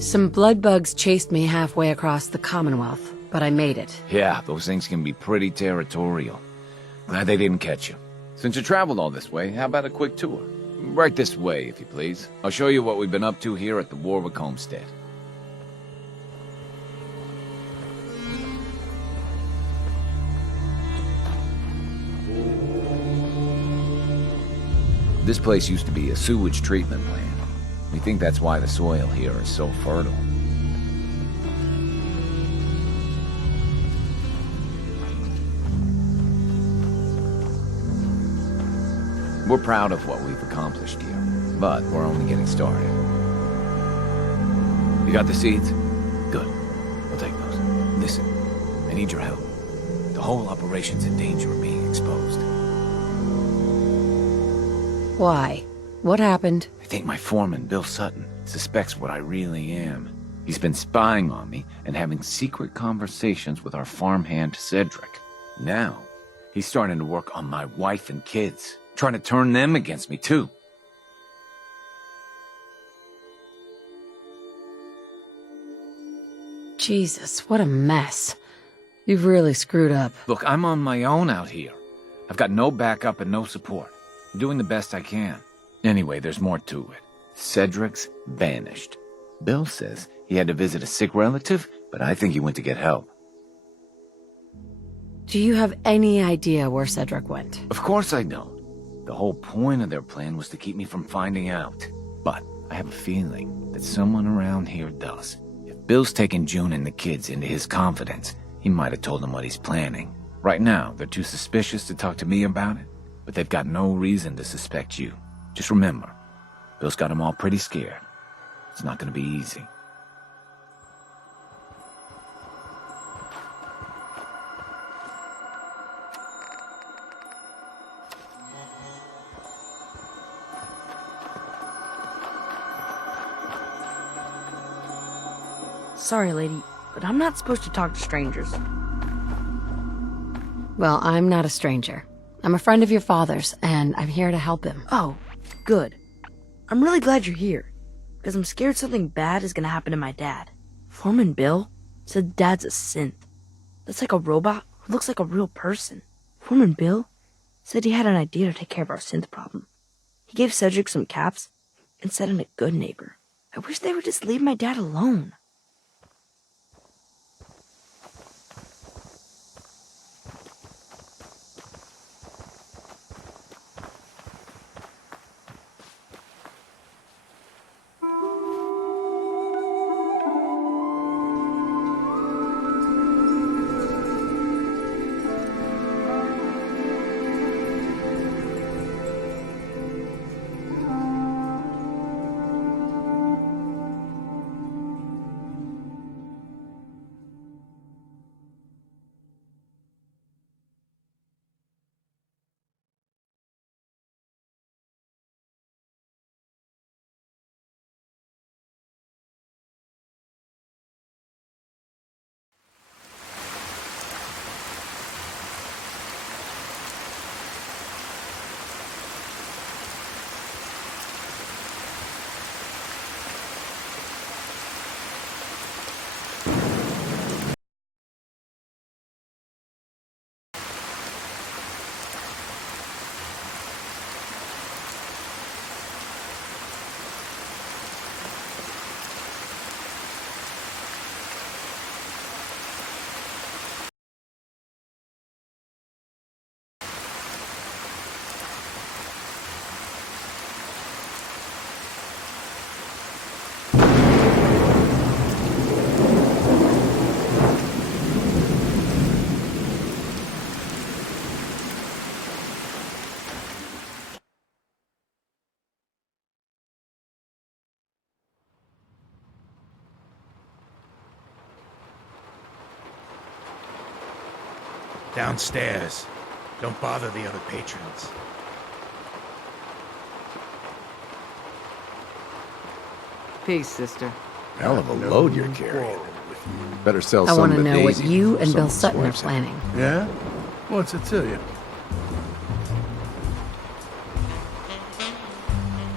Some blood bugs chased me halfway across the Commonwealth, but I made it. Yeah, those things can be pretty territorial. Glad they didn't catch you. Since you traveled all this way, how about a quick tour? Right this way, if you please. I'll show you what we've been up to here at the Warwick homestead. This place used to be a sewage treatment plant. We think that's why the soil here is so fertile. We're proud of what we've accomplished here, but we're only getting started. You got the seeds? Good. We'll take those. Listen, I need your help. The whole operation's in danger of being exposed. Why? What happened? I think my foreman, Bill Sutton, suspects what I really am. He's been spying on me and having secret conversations with our farmhand, Cedric. Now, he's starting to work on my wife and kids, trying to turn them against me, too. Jesus, what a mess. You've really screwed up. Look, I'm on my own out here. I've got no backup and no support. I'm doing the best I can. Anyway, there's more to it. Cedric's vanished. Bill says he had to visit a sick relative, but I think he went to get help. Do you have any idea where Cedric went? Of course I don't. The whole point of their plan was to keep me from finding out. But I have a feeling that someone around here does. If Bill's taken June and the kids into his confidence, he might have told them what he's planning. Right now, they're too suspicious to talk to me about it, but they've got no reason to suspect you. Just remember, Bill's got them all pretty scared. It's not going to be easy. Sorry, lady, but I'm not supposed to talk to strangers. Well, I'm not a stranger. I'm a friend of your father's, and I'm here to help him. Oh, good. I'm really glad you're here, because I'm scared something bad is gonna happen to my dad. Foreman Bill said Dad's a synth. That's like a robot who looks like a real person. Foreman Bill said he had an idea to take care of our synth problem. He gave Cedric some caps and said I'm a good neighbor. I wish they would just leave my dad alone. Downstairs. Don't bother the other patrons. Peace, sister. Hell of a load you're carrying. Better sell I some want of to the know what daisies you before and Bill someone Sutton are swipes it. planning. Yeah? What's it to you?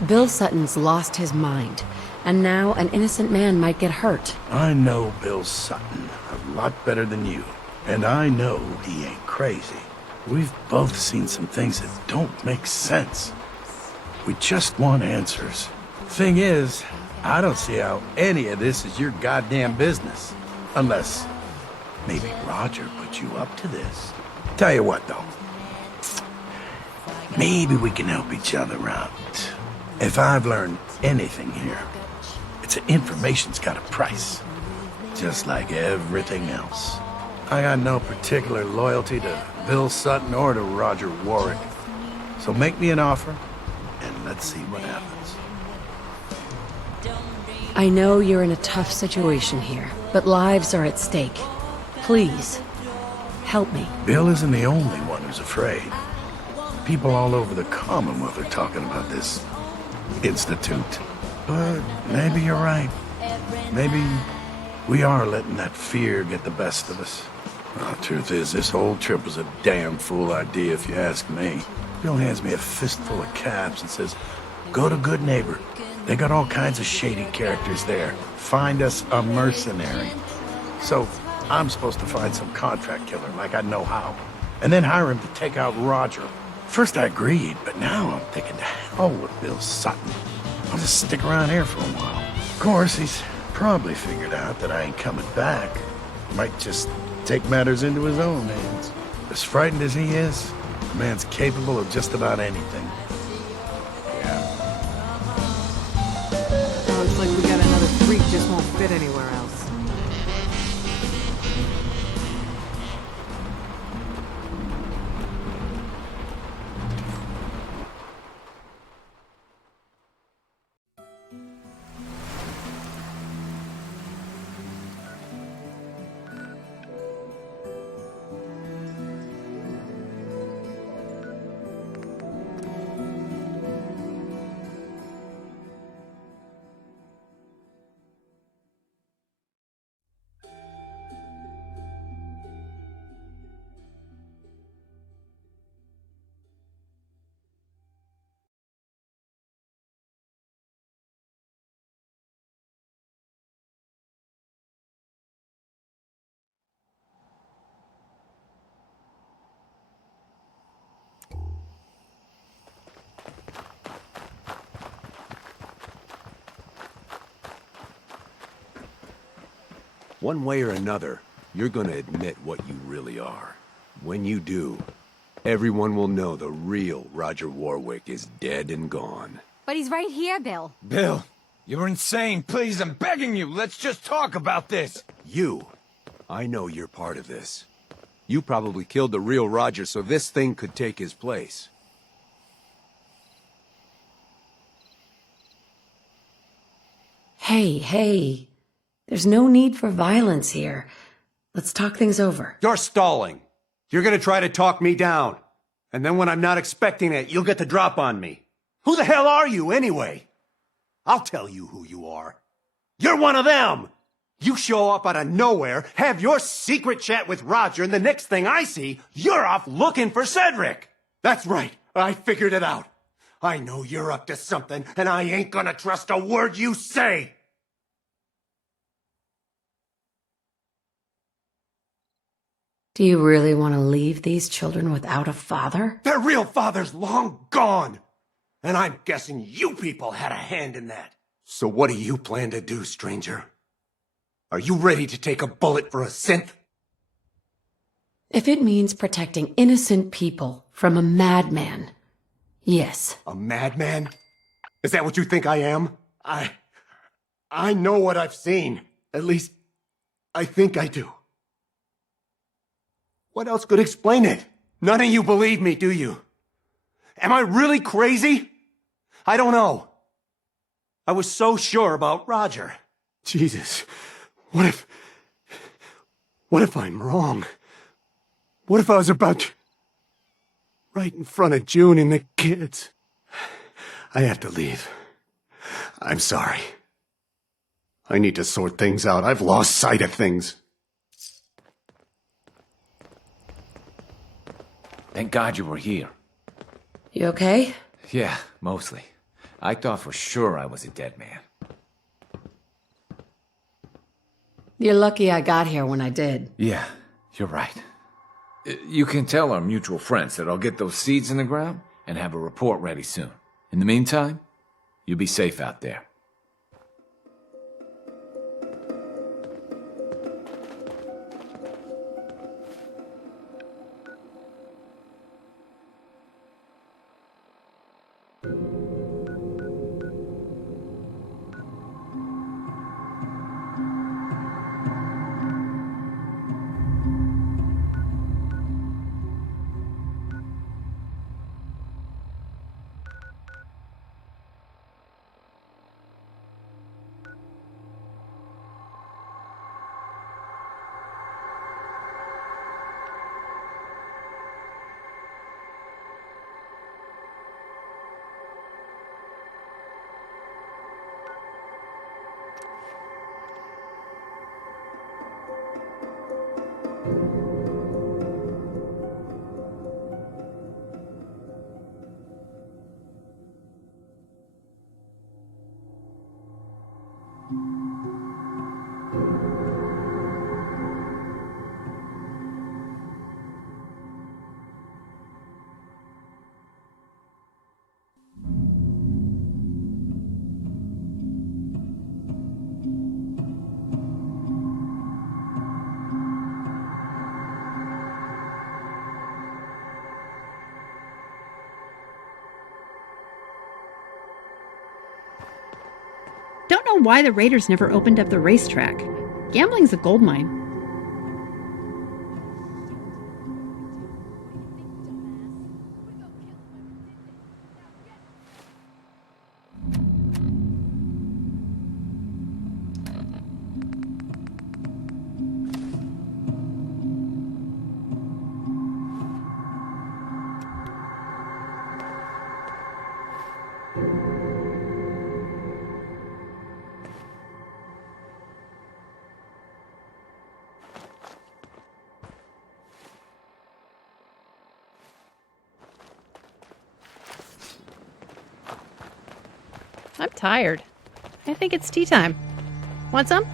Bill Sutton's lost his mind, and now an innocent man might get hurt. I know Bill Sutton a lot better than you, and I know he ain't crazy. We've both seen some things that don't make sense. We just want answers. Thing is, I don't see how any of this is your goddamn business. Unless maybe Roger put you up to this. Tell you what, though. Maybe we can help each other out. If I've learned anything here, it's that information's got a price. Just like everything else. I got no particular loyalty to Bill Sutton or to Roger Warwick. So make me an offer, and let's see what happens. I know you're in a tough situation here, but lives are at stake. Please, help me. Bill isn't the only one who's afraid. People all over the Commonwealth are talking about this institute. But maybe you're right. Maybe we are letting that fear get the best of us. Well, the truth is, this whole trip was a damn fool idea if you ask me. Bill hands me a fistful of caps and says, go to Good Neighbor. They got all kinds of shady characters there. Find us a mercenary. So I'm supposed to find some contract killer like I know how, and then hire him to take out Roger. First I agreed, but now I'm thinking to hell with Bill Sutton. I'll just stick around here for a while. Of course, he's probably figured out that I ain't coming back. Might just take matters into his own hands. As frightened as he is, the man's capable of just about anything. Looks like we got another freak just won't fit anywhere else. One way or another, you're gonna admit what you really are. When you do, everyone will know the real Roger Warwick is dead and gone. But he's right here, Bill. Bill, you're insane. Please, I'm begging you. Let's just talk about this. You, I know you're part of this. You probably killed the real Roger so this thing could take his place. Hey. There's no need for violence here. Let's talk things over. You're stalling. You're gonna try to talk me down. And then when I'm not expecting it, you'll get the drop on me. Who the hell are you, anyway? I'll tell you who you are. You're one of them! You show up out of nowhere, have your secret chat with Roger, and the next thing I see, you're off looking for Cedric! That's right, I figured it out. I know you're up to something, and I ain't gonna trust a word you say! Do you really want to leave these children without a father? Their real father's long gone! And I'm guessing you people had a hand in that. So what do you plan to do, stranger? Are you ready to take a bullet for a synth? If it means protecting innocent people from a madman, yes. A madman? Is that what you think I am? I know what I've seen. At least, I think I do. What else could explain it? None of you believe me, do you? Am I really crazy? I don't know. I was so sure about Roger. Jesus, what if I'm wrong? What if I was about to... right in front of June and the kids? I have to leave. I'm sorry. I need to sort things out. I've lost sight of things. Thank God you were here. You okay? Yeah, mostly. I thought for sure I was a dead man. You're lucky I got here when I did. Yeah, you're right. You can tell our mutual friends that I'll get those seeds in the ground and have a report ready soon. In the meantime, you be safe out there. Don't know why the Raiders never opened up the racetrack. Gambling's a goldmine. I'm tired. I think it's tea time. Want some?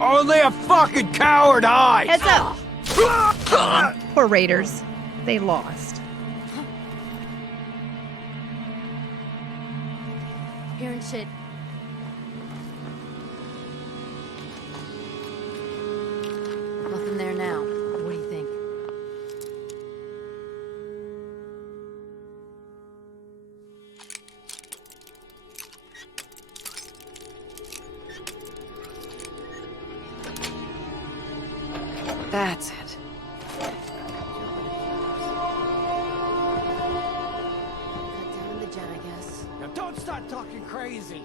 Only a fucking coward hides! Heads up! Poor Raiders. They lost. Hearing shit. Nothing there now. What do you think? start talking crazy.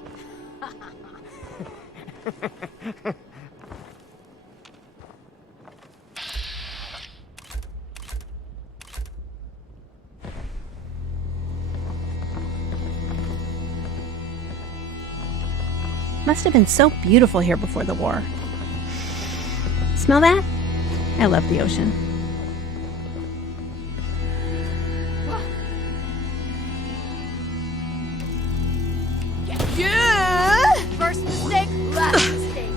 Must have been so beautiful here before the war. Smell that? I love the ocean. Yeah! First mistake, last mistake.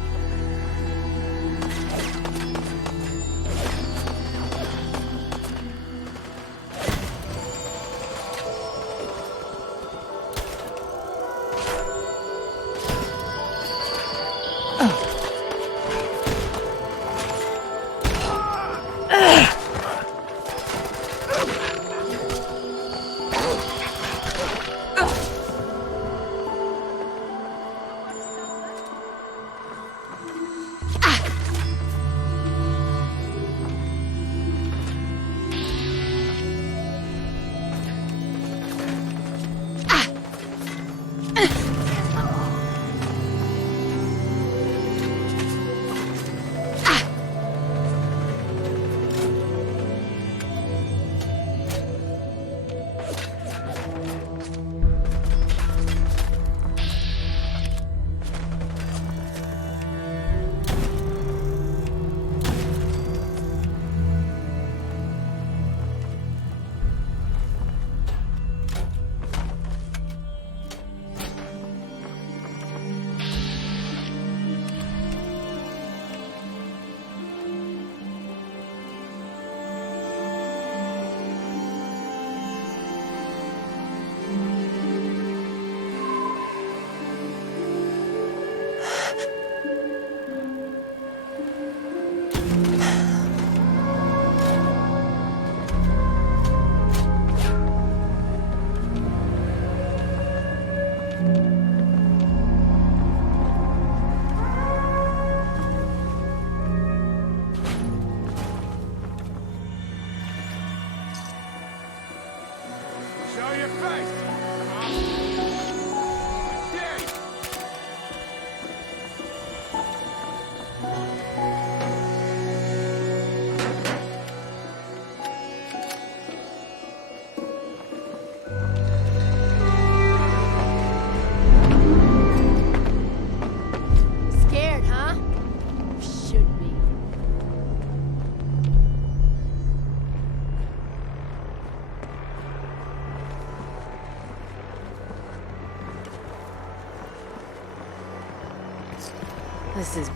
This is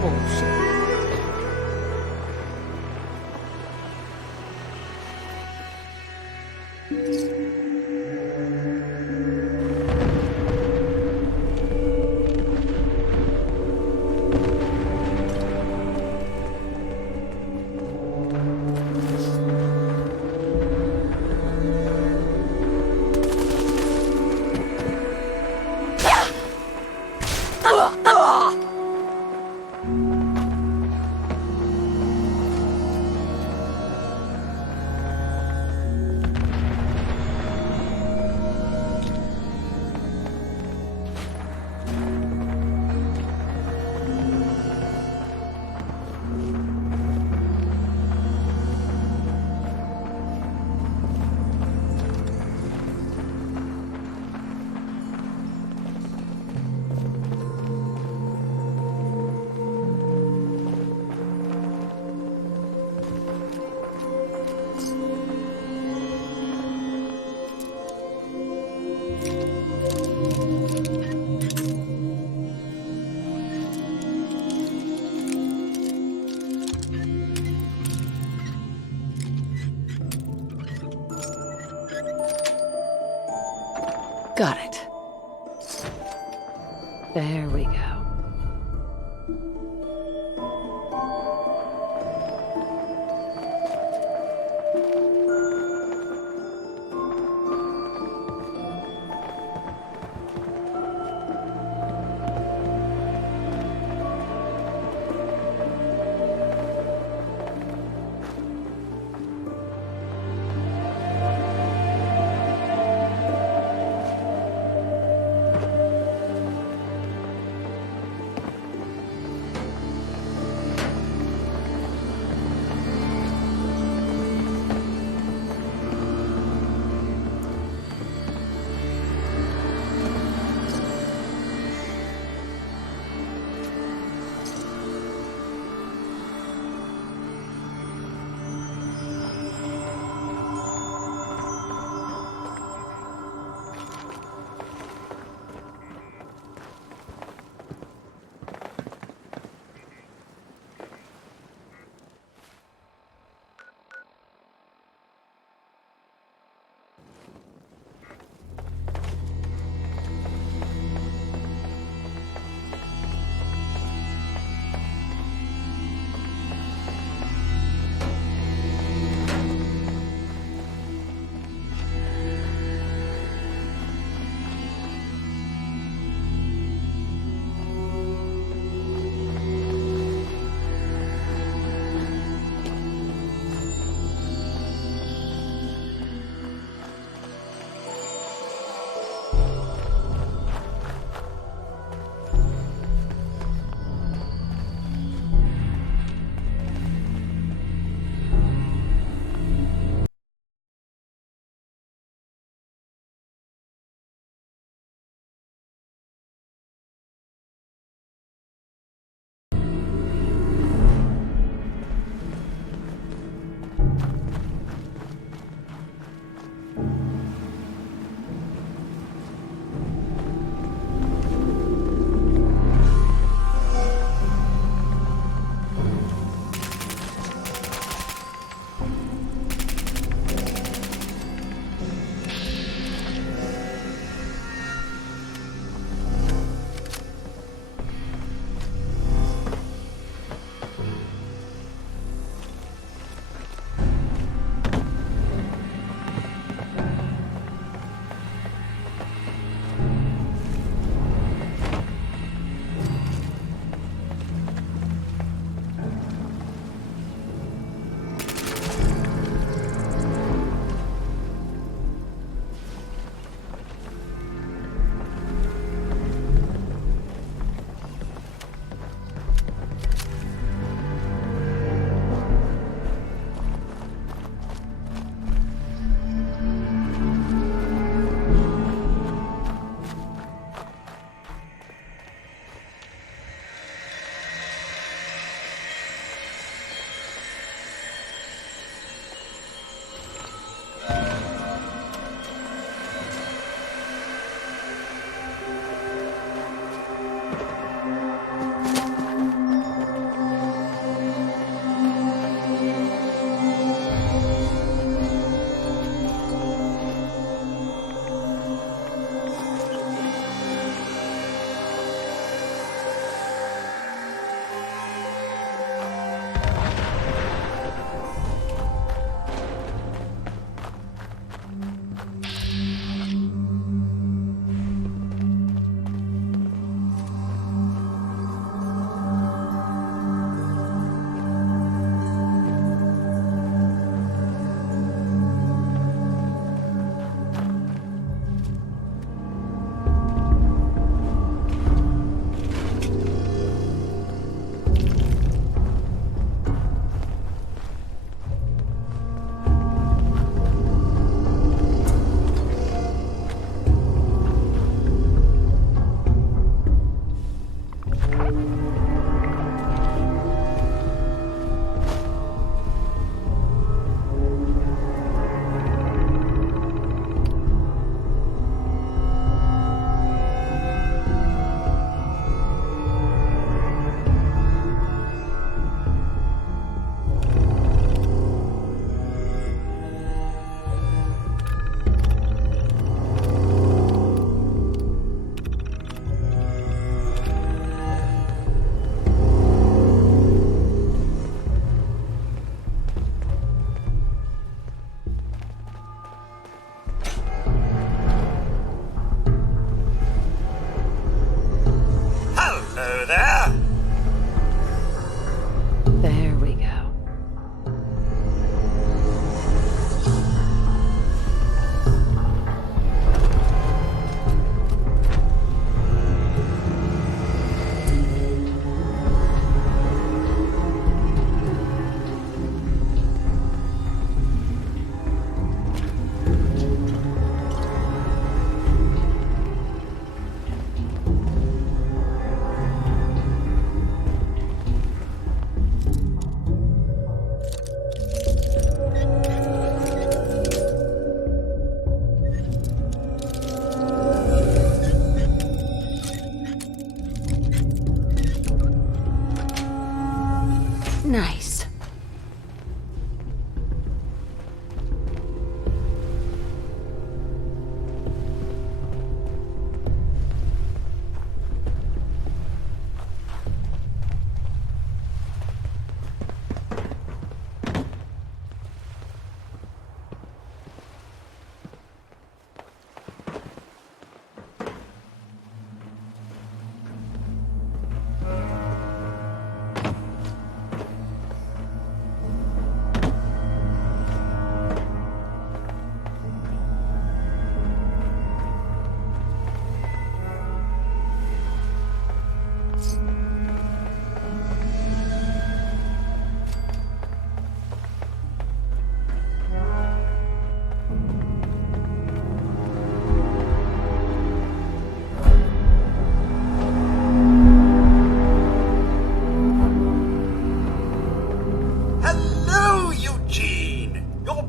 bullshit. Got it. There we go.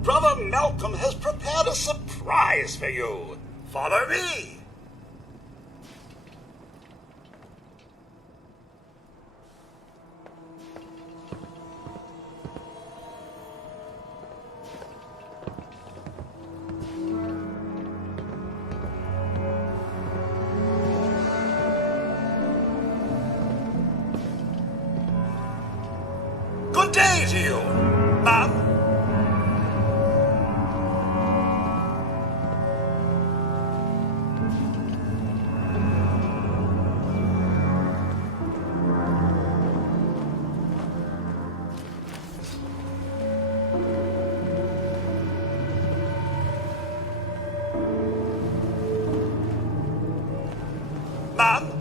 Brother Malcolm has prepared a surprise for you. Follow me. Good day to you, ma'am. Ma'am?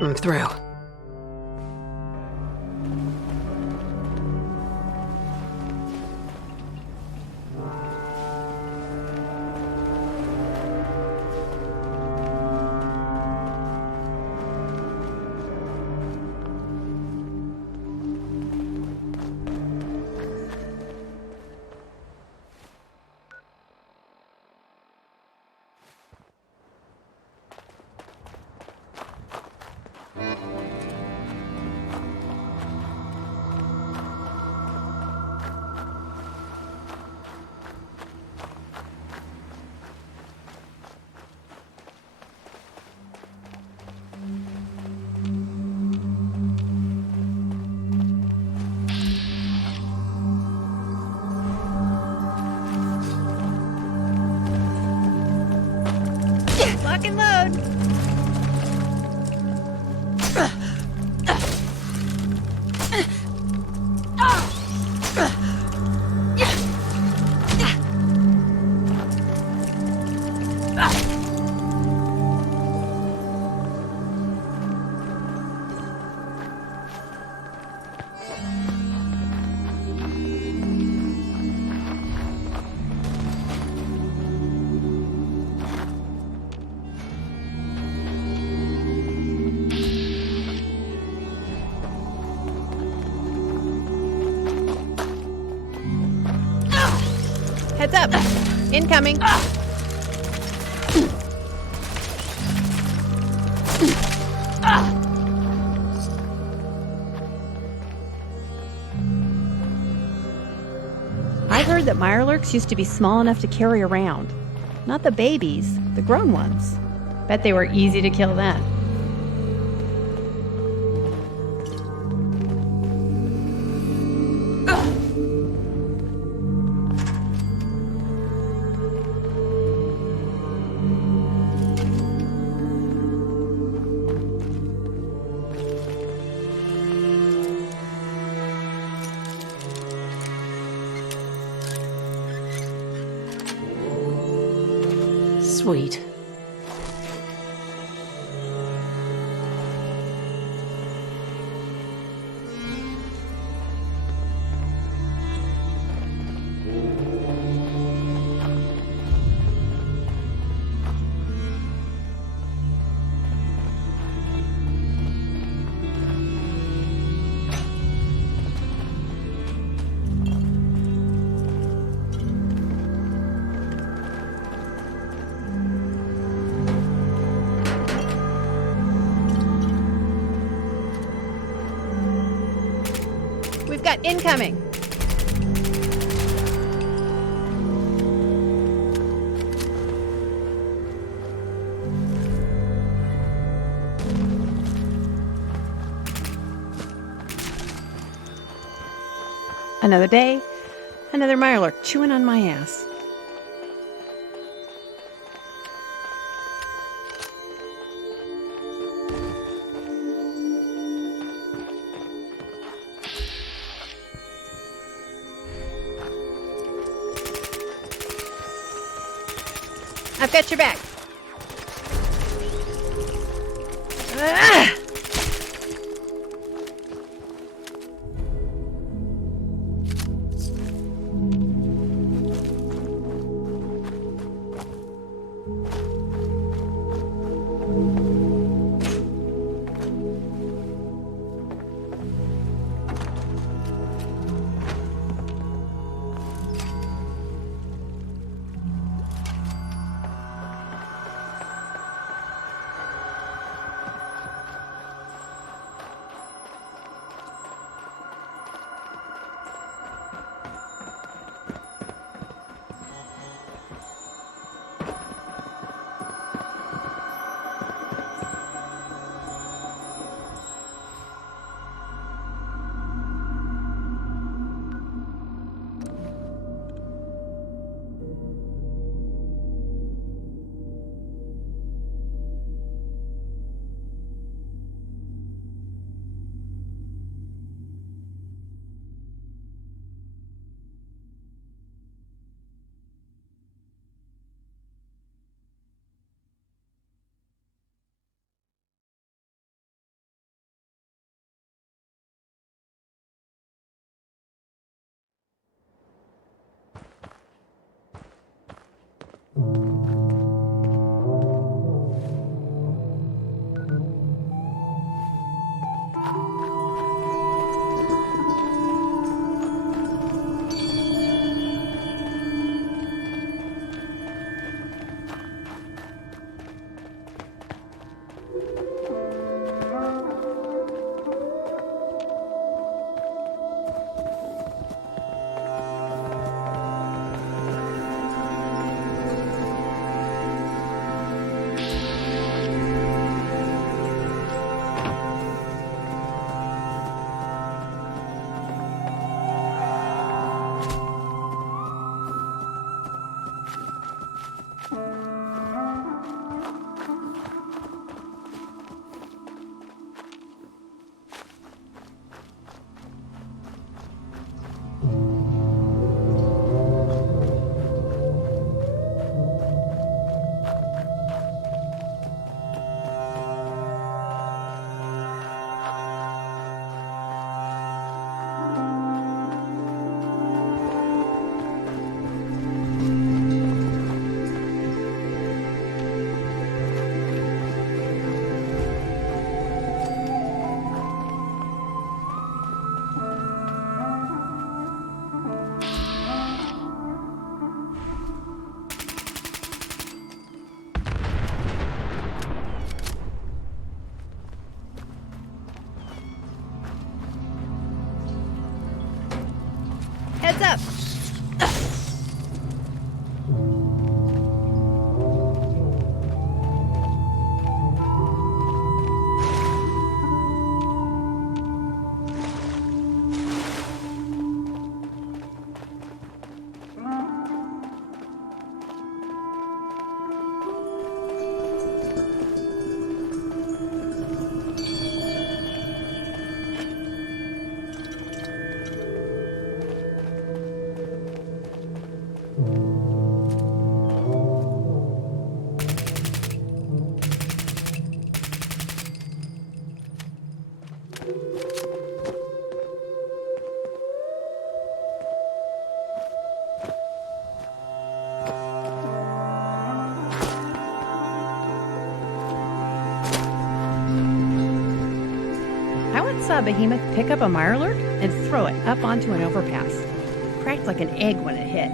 I'm through. Lock and load. Heads up. Incoming. I heard that Mirelurks used to be small enough to carry around. Not the babies, the grown ones. Bet they were easy to kill then. Sweet. got incoming. Another day, another Mirelurk chewing on my ass. I've got your back. Ah! Heads up! Saw a behemoth pick up a Mirelurk and throw it up onto an overpass. Cracked like an egg when it hit.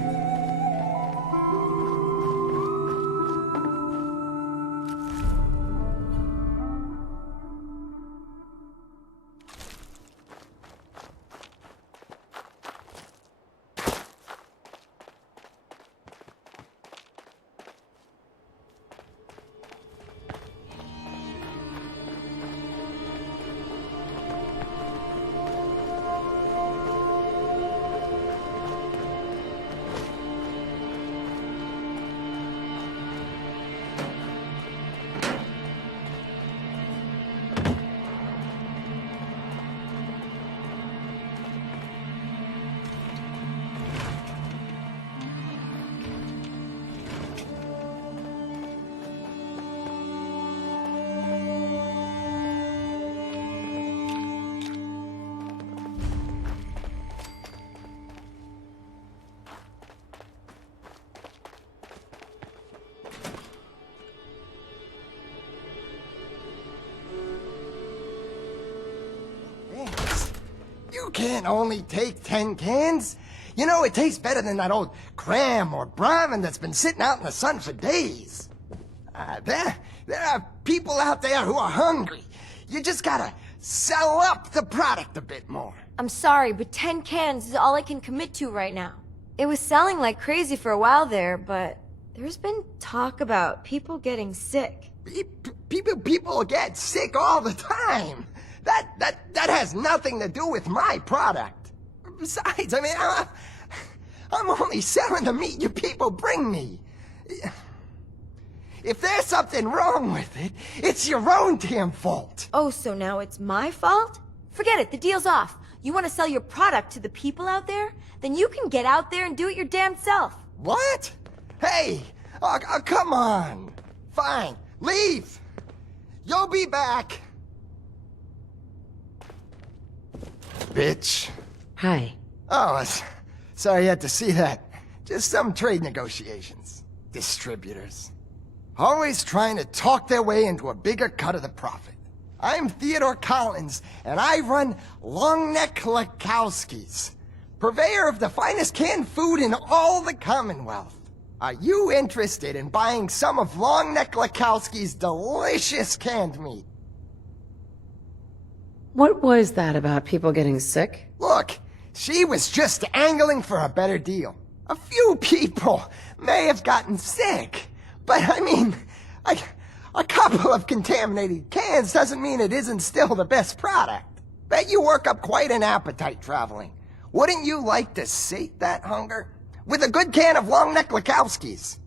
can't only take 10 cans. You know, it tastes better than that old Graham or Brahmin that's been sitting out in the sun for days. There are people out there who are hungry. You just gotta sell up the product a bit more. I'm sorry, but 10 cans is all I can commit to right now. It was selling like crazy for a while there, but there's been talk about people getting sick. People get sick all the time. That has nothing to do with my product. Besides, I mean, I'm only selling the meat you people bring me. If there's something wrong with it, it's your own damn fault. Oh, so now it's my fault? Forget it, the deal's off. You want to sell your product to the people out there? Then you can get out there and do it your damn self. What? Hey, come on. Fine, leave. You'll be back. Bitch. Hi. Oh, sorry you had to see that. Just some trade negotiations. Distributors. Always trying to talk their way into a bigger cut of the profit. I'm Theodore Collins, and I run Longneck Lakowski's, purveyor of the finest canned food in all the Commonwealth. Are you interested in buying some of Longneck Lakowski's delicious canned meat? What was that about people getting sick? Look, she was just angling for a better deal. A few people may have gotten sick, but I mean, a couple of contaminated cans doesn't mean it isn't still the best product. Bet you work up quite an appetite traveling. Wouldn't you like to sate that hunger? With a good can of Longneck Lakowski's.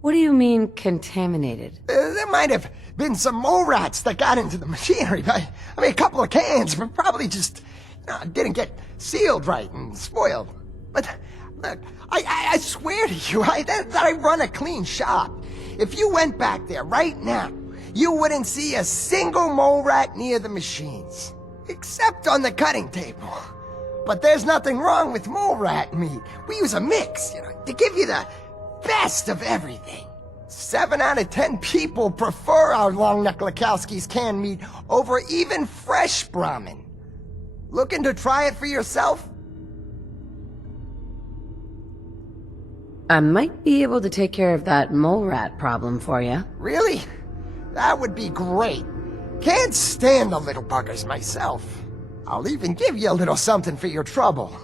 What do you mean, contaminated? There might have been some mole rats that got into the machinery. I mean, a couple of cans, but probably just didn't get sealed right and spoiled. But look, I swear to you that I run a clean shop. If you went back there right now, you wouldn't see a single mole rat near the machines. Except on the cutting table. But there's nothing wrong with mole rat meat. We use a mix, to give you the best of everything. 7 out of 10 people prefer our Longneck Lakowski's canned meat over even fresh Brahmin. Looking to try it for yourself? I might be able to take care of that mole rat problem for you. Really? That would be great. Can't stand the little buggers myself. I'll even give you a little something for your trouble.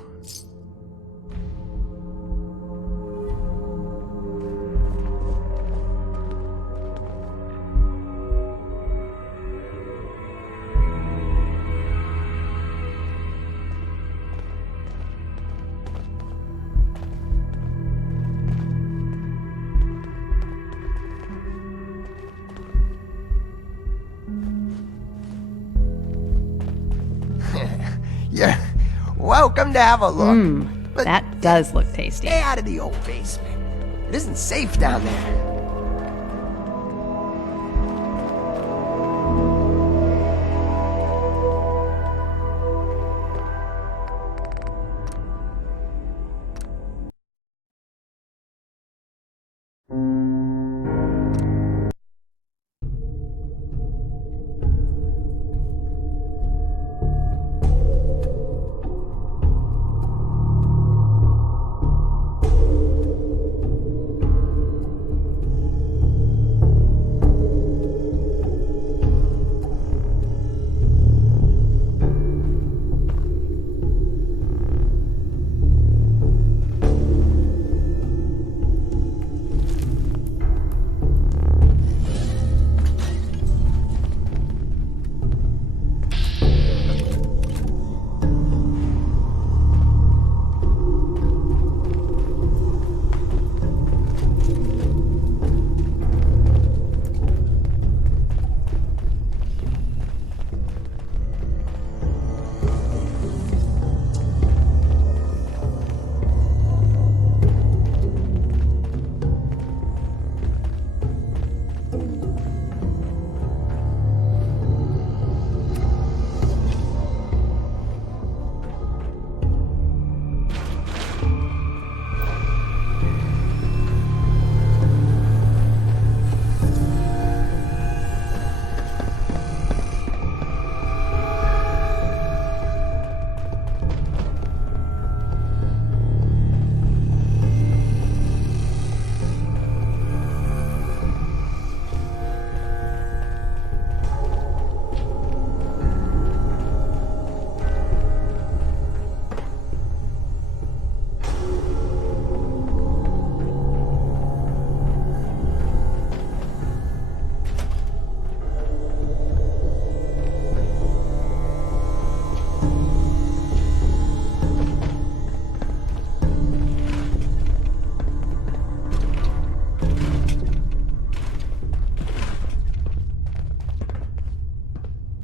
You're welcome to have a look. But that does look tasty. Stay out of the old basement. It isn't safe down there.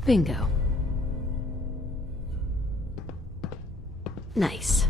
Bingo. Nice.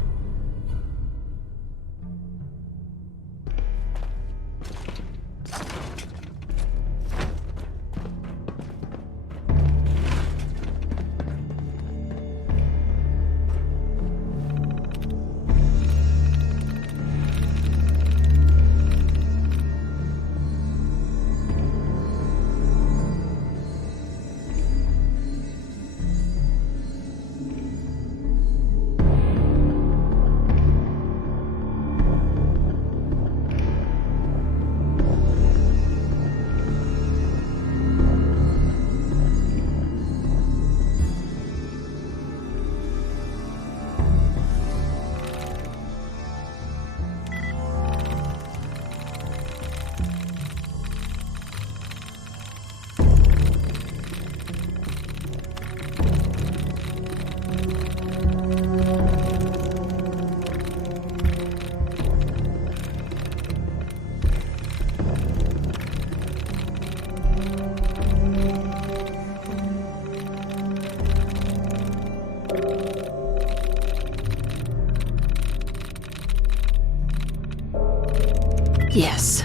Yes.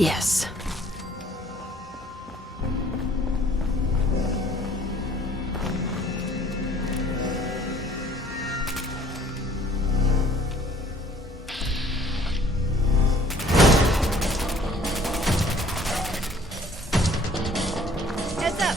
Yes. Heads up.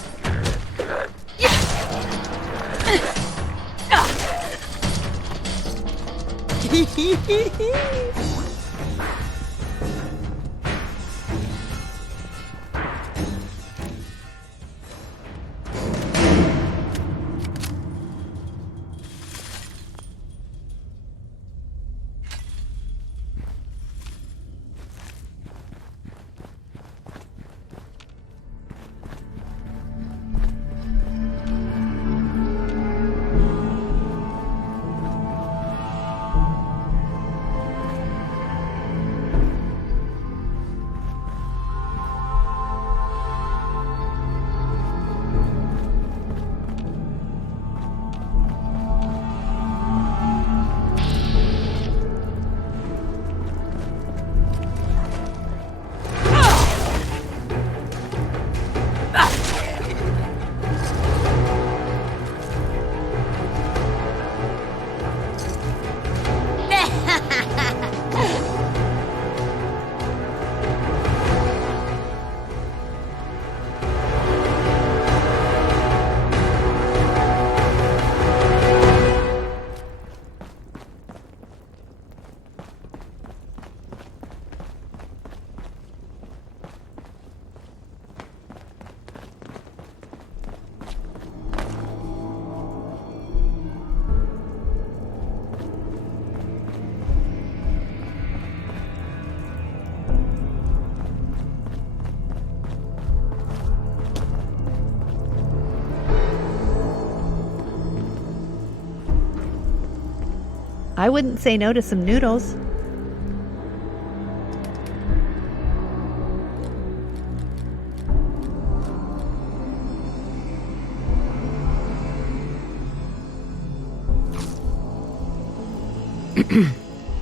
I wouldn't say no to some noodles.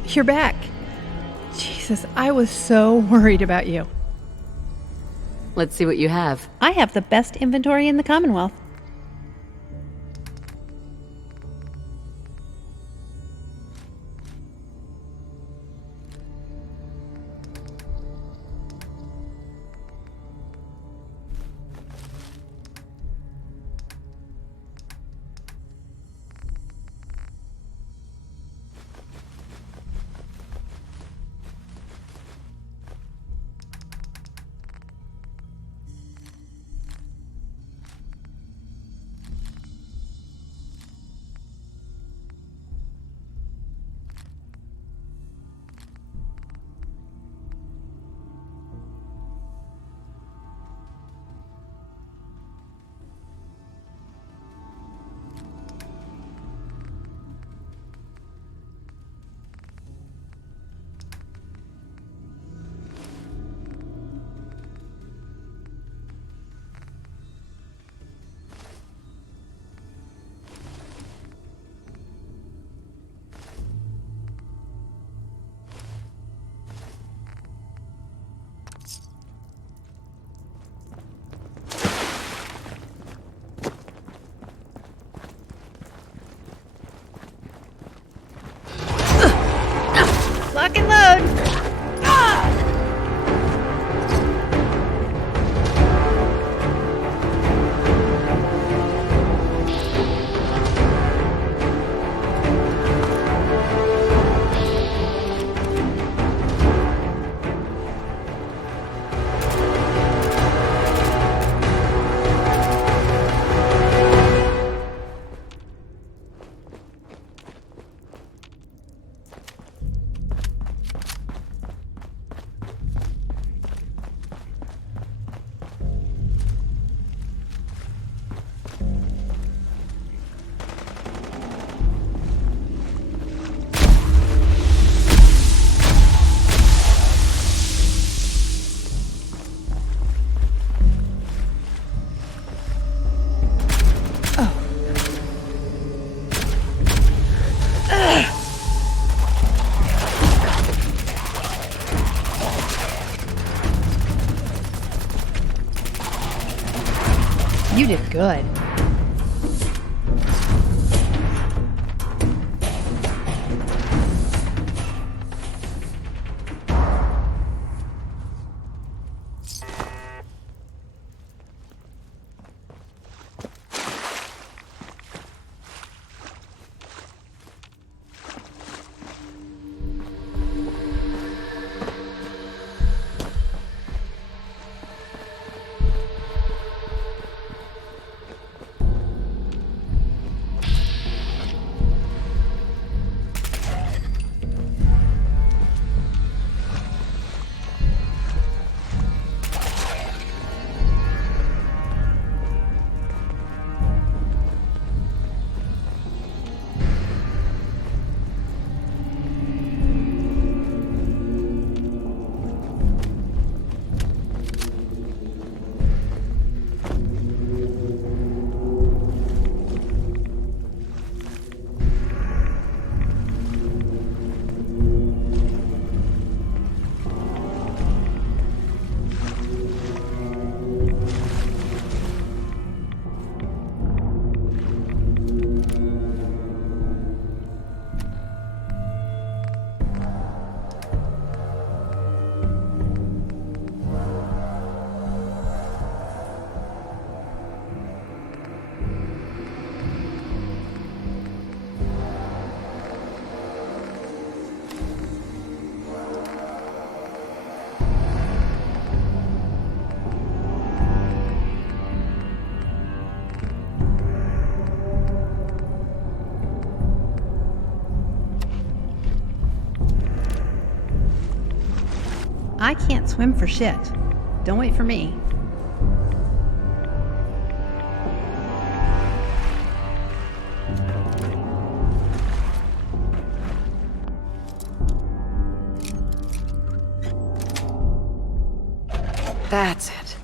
You're back. Jesus, I was so worried about you. Let's see what you have. I have the best inventory in the Commonwealth. Lock and load! You did good. I can't swim for shit. Don't wait for me. That's it.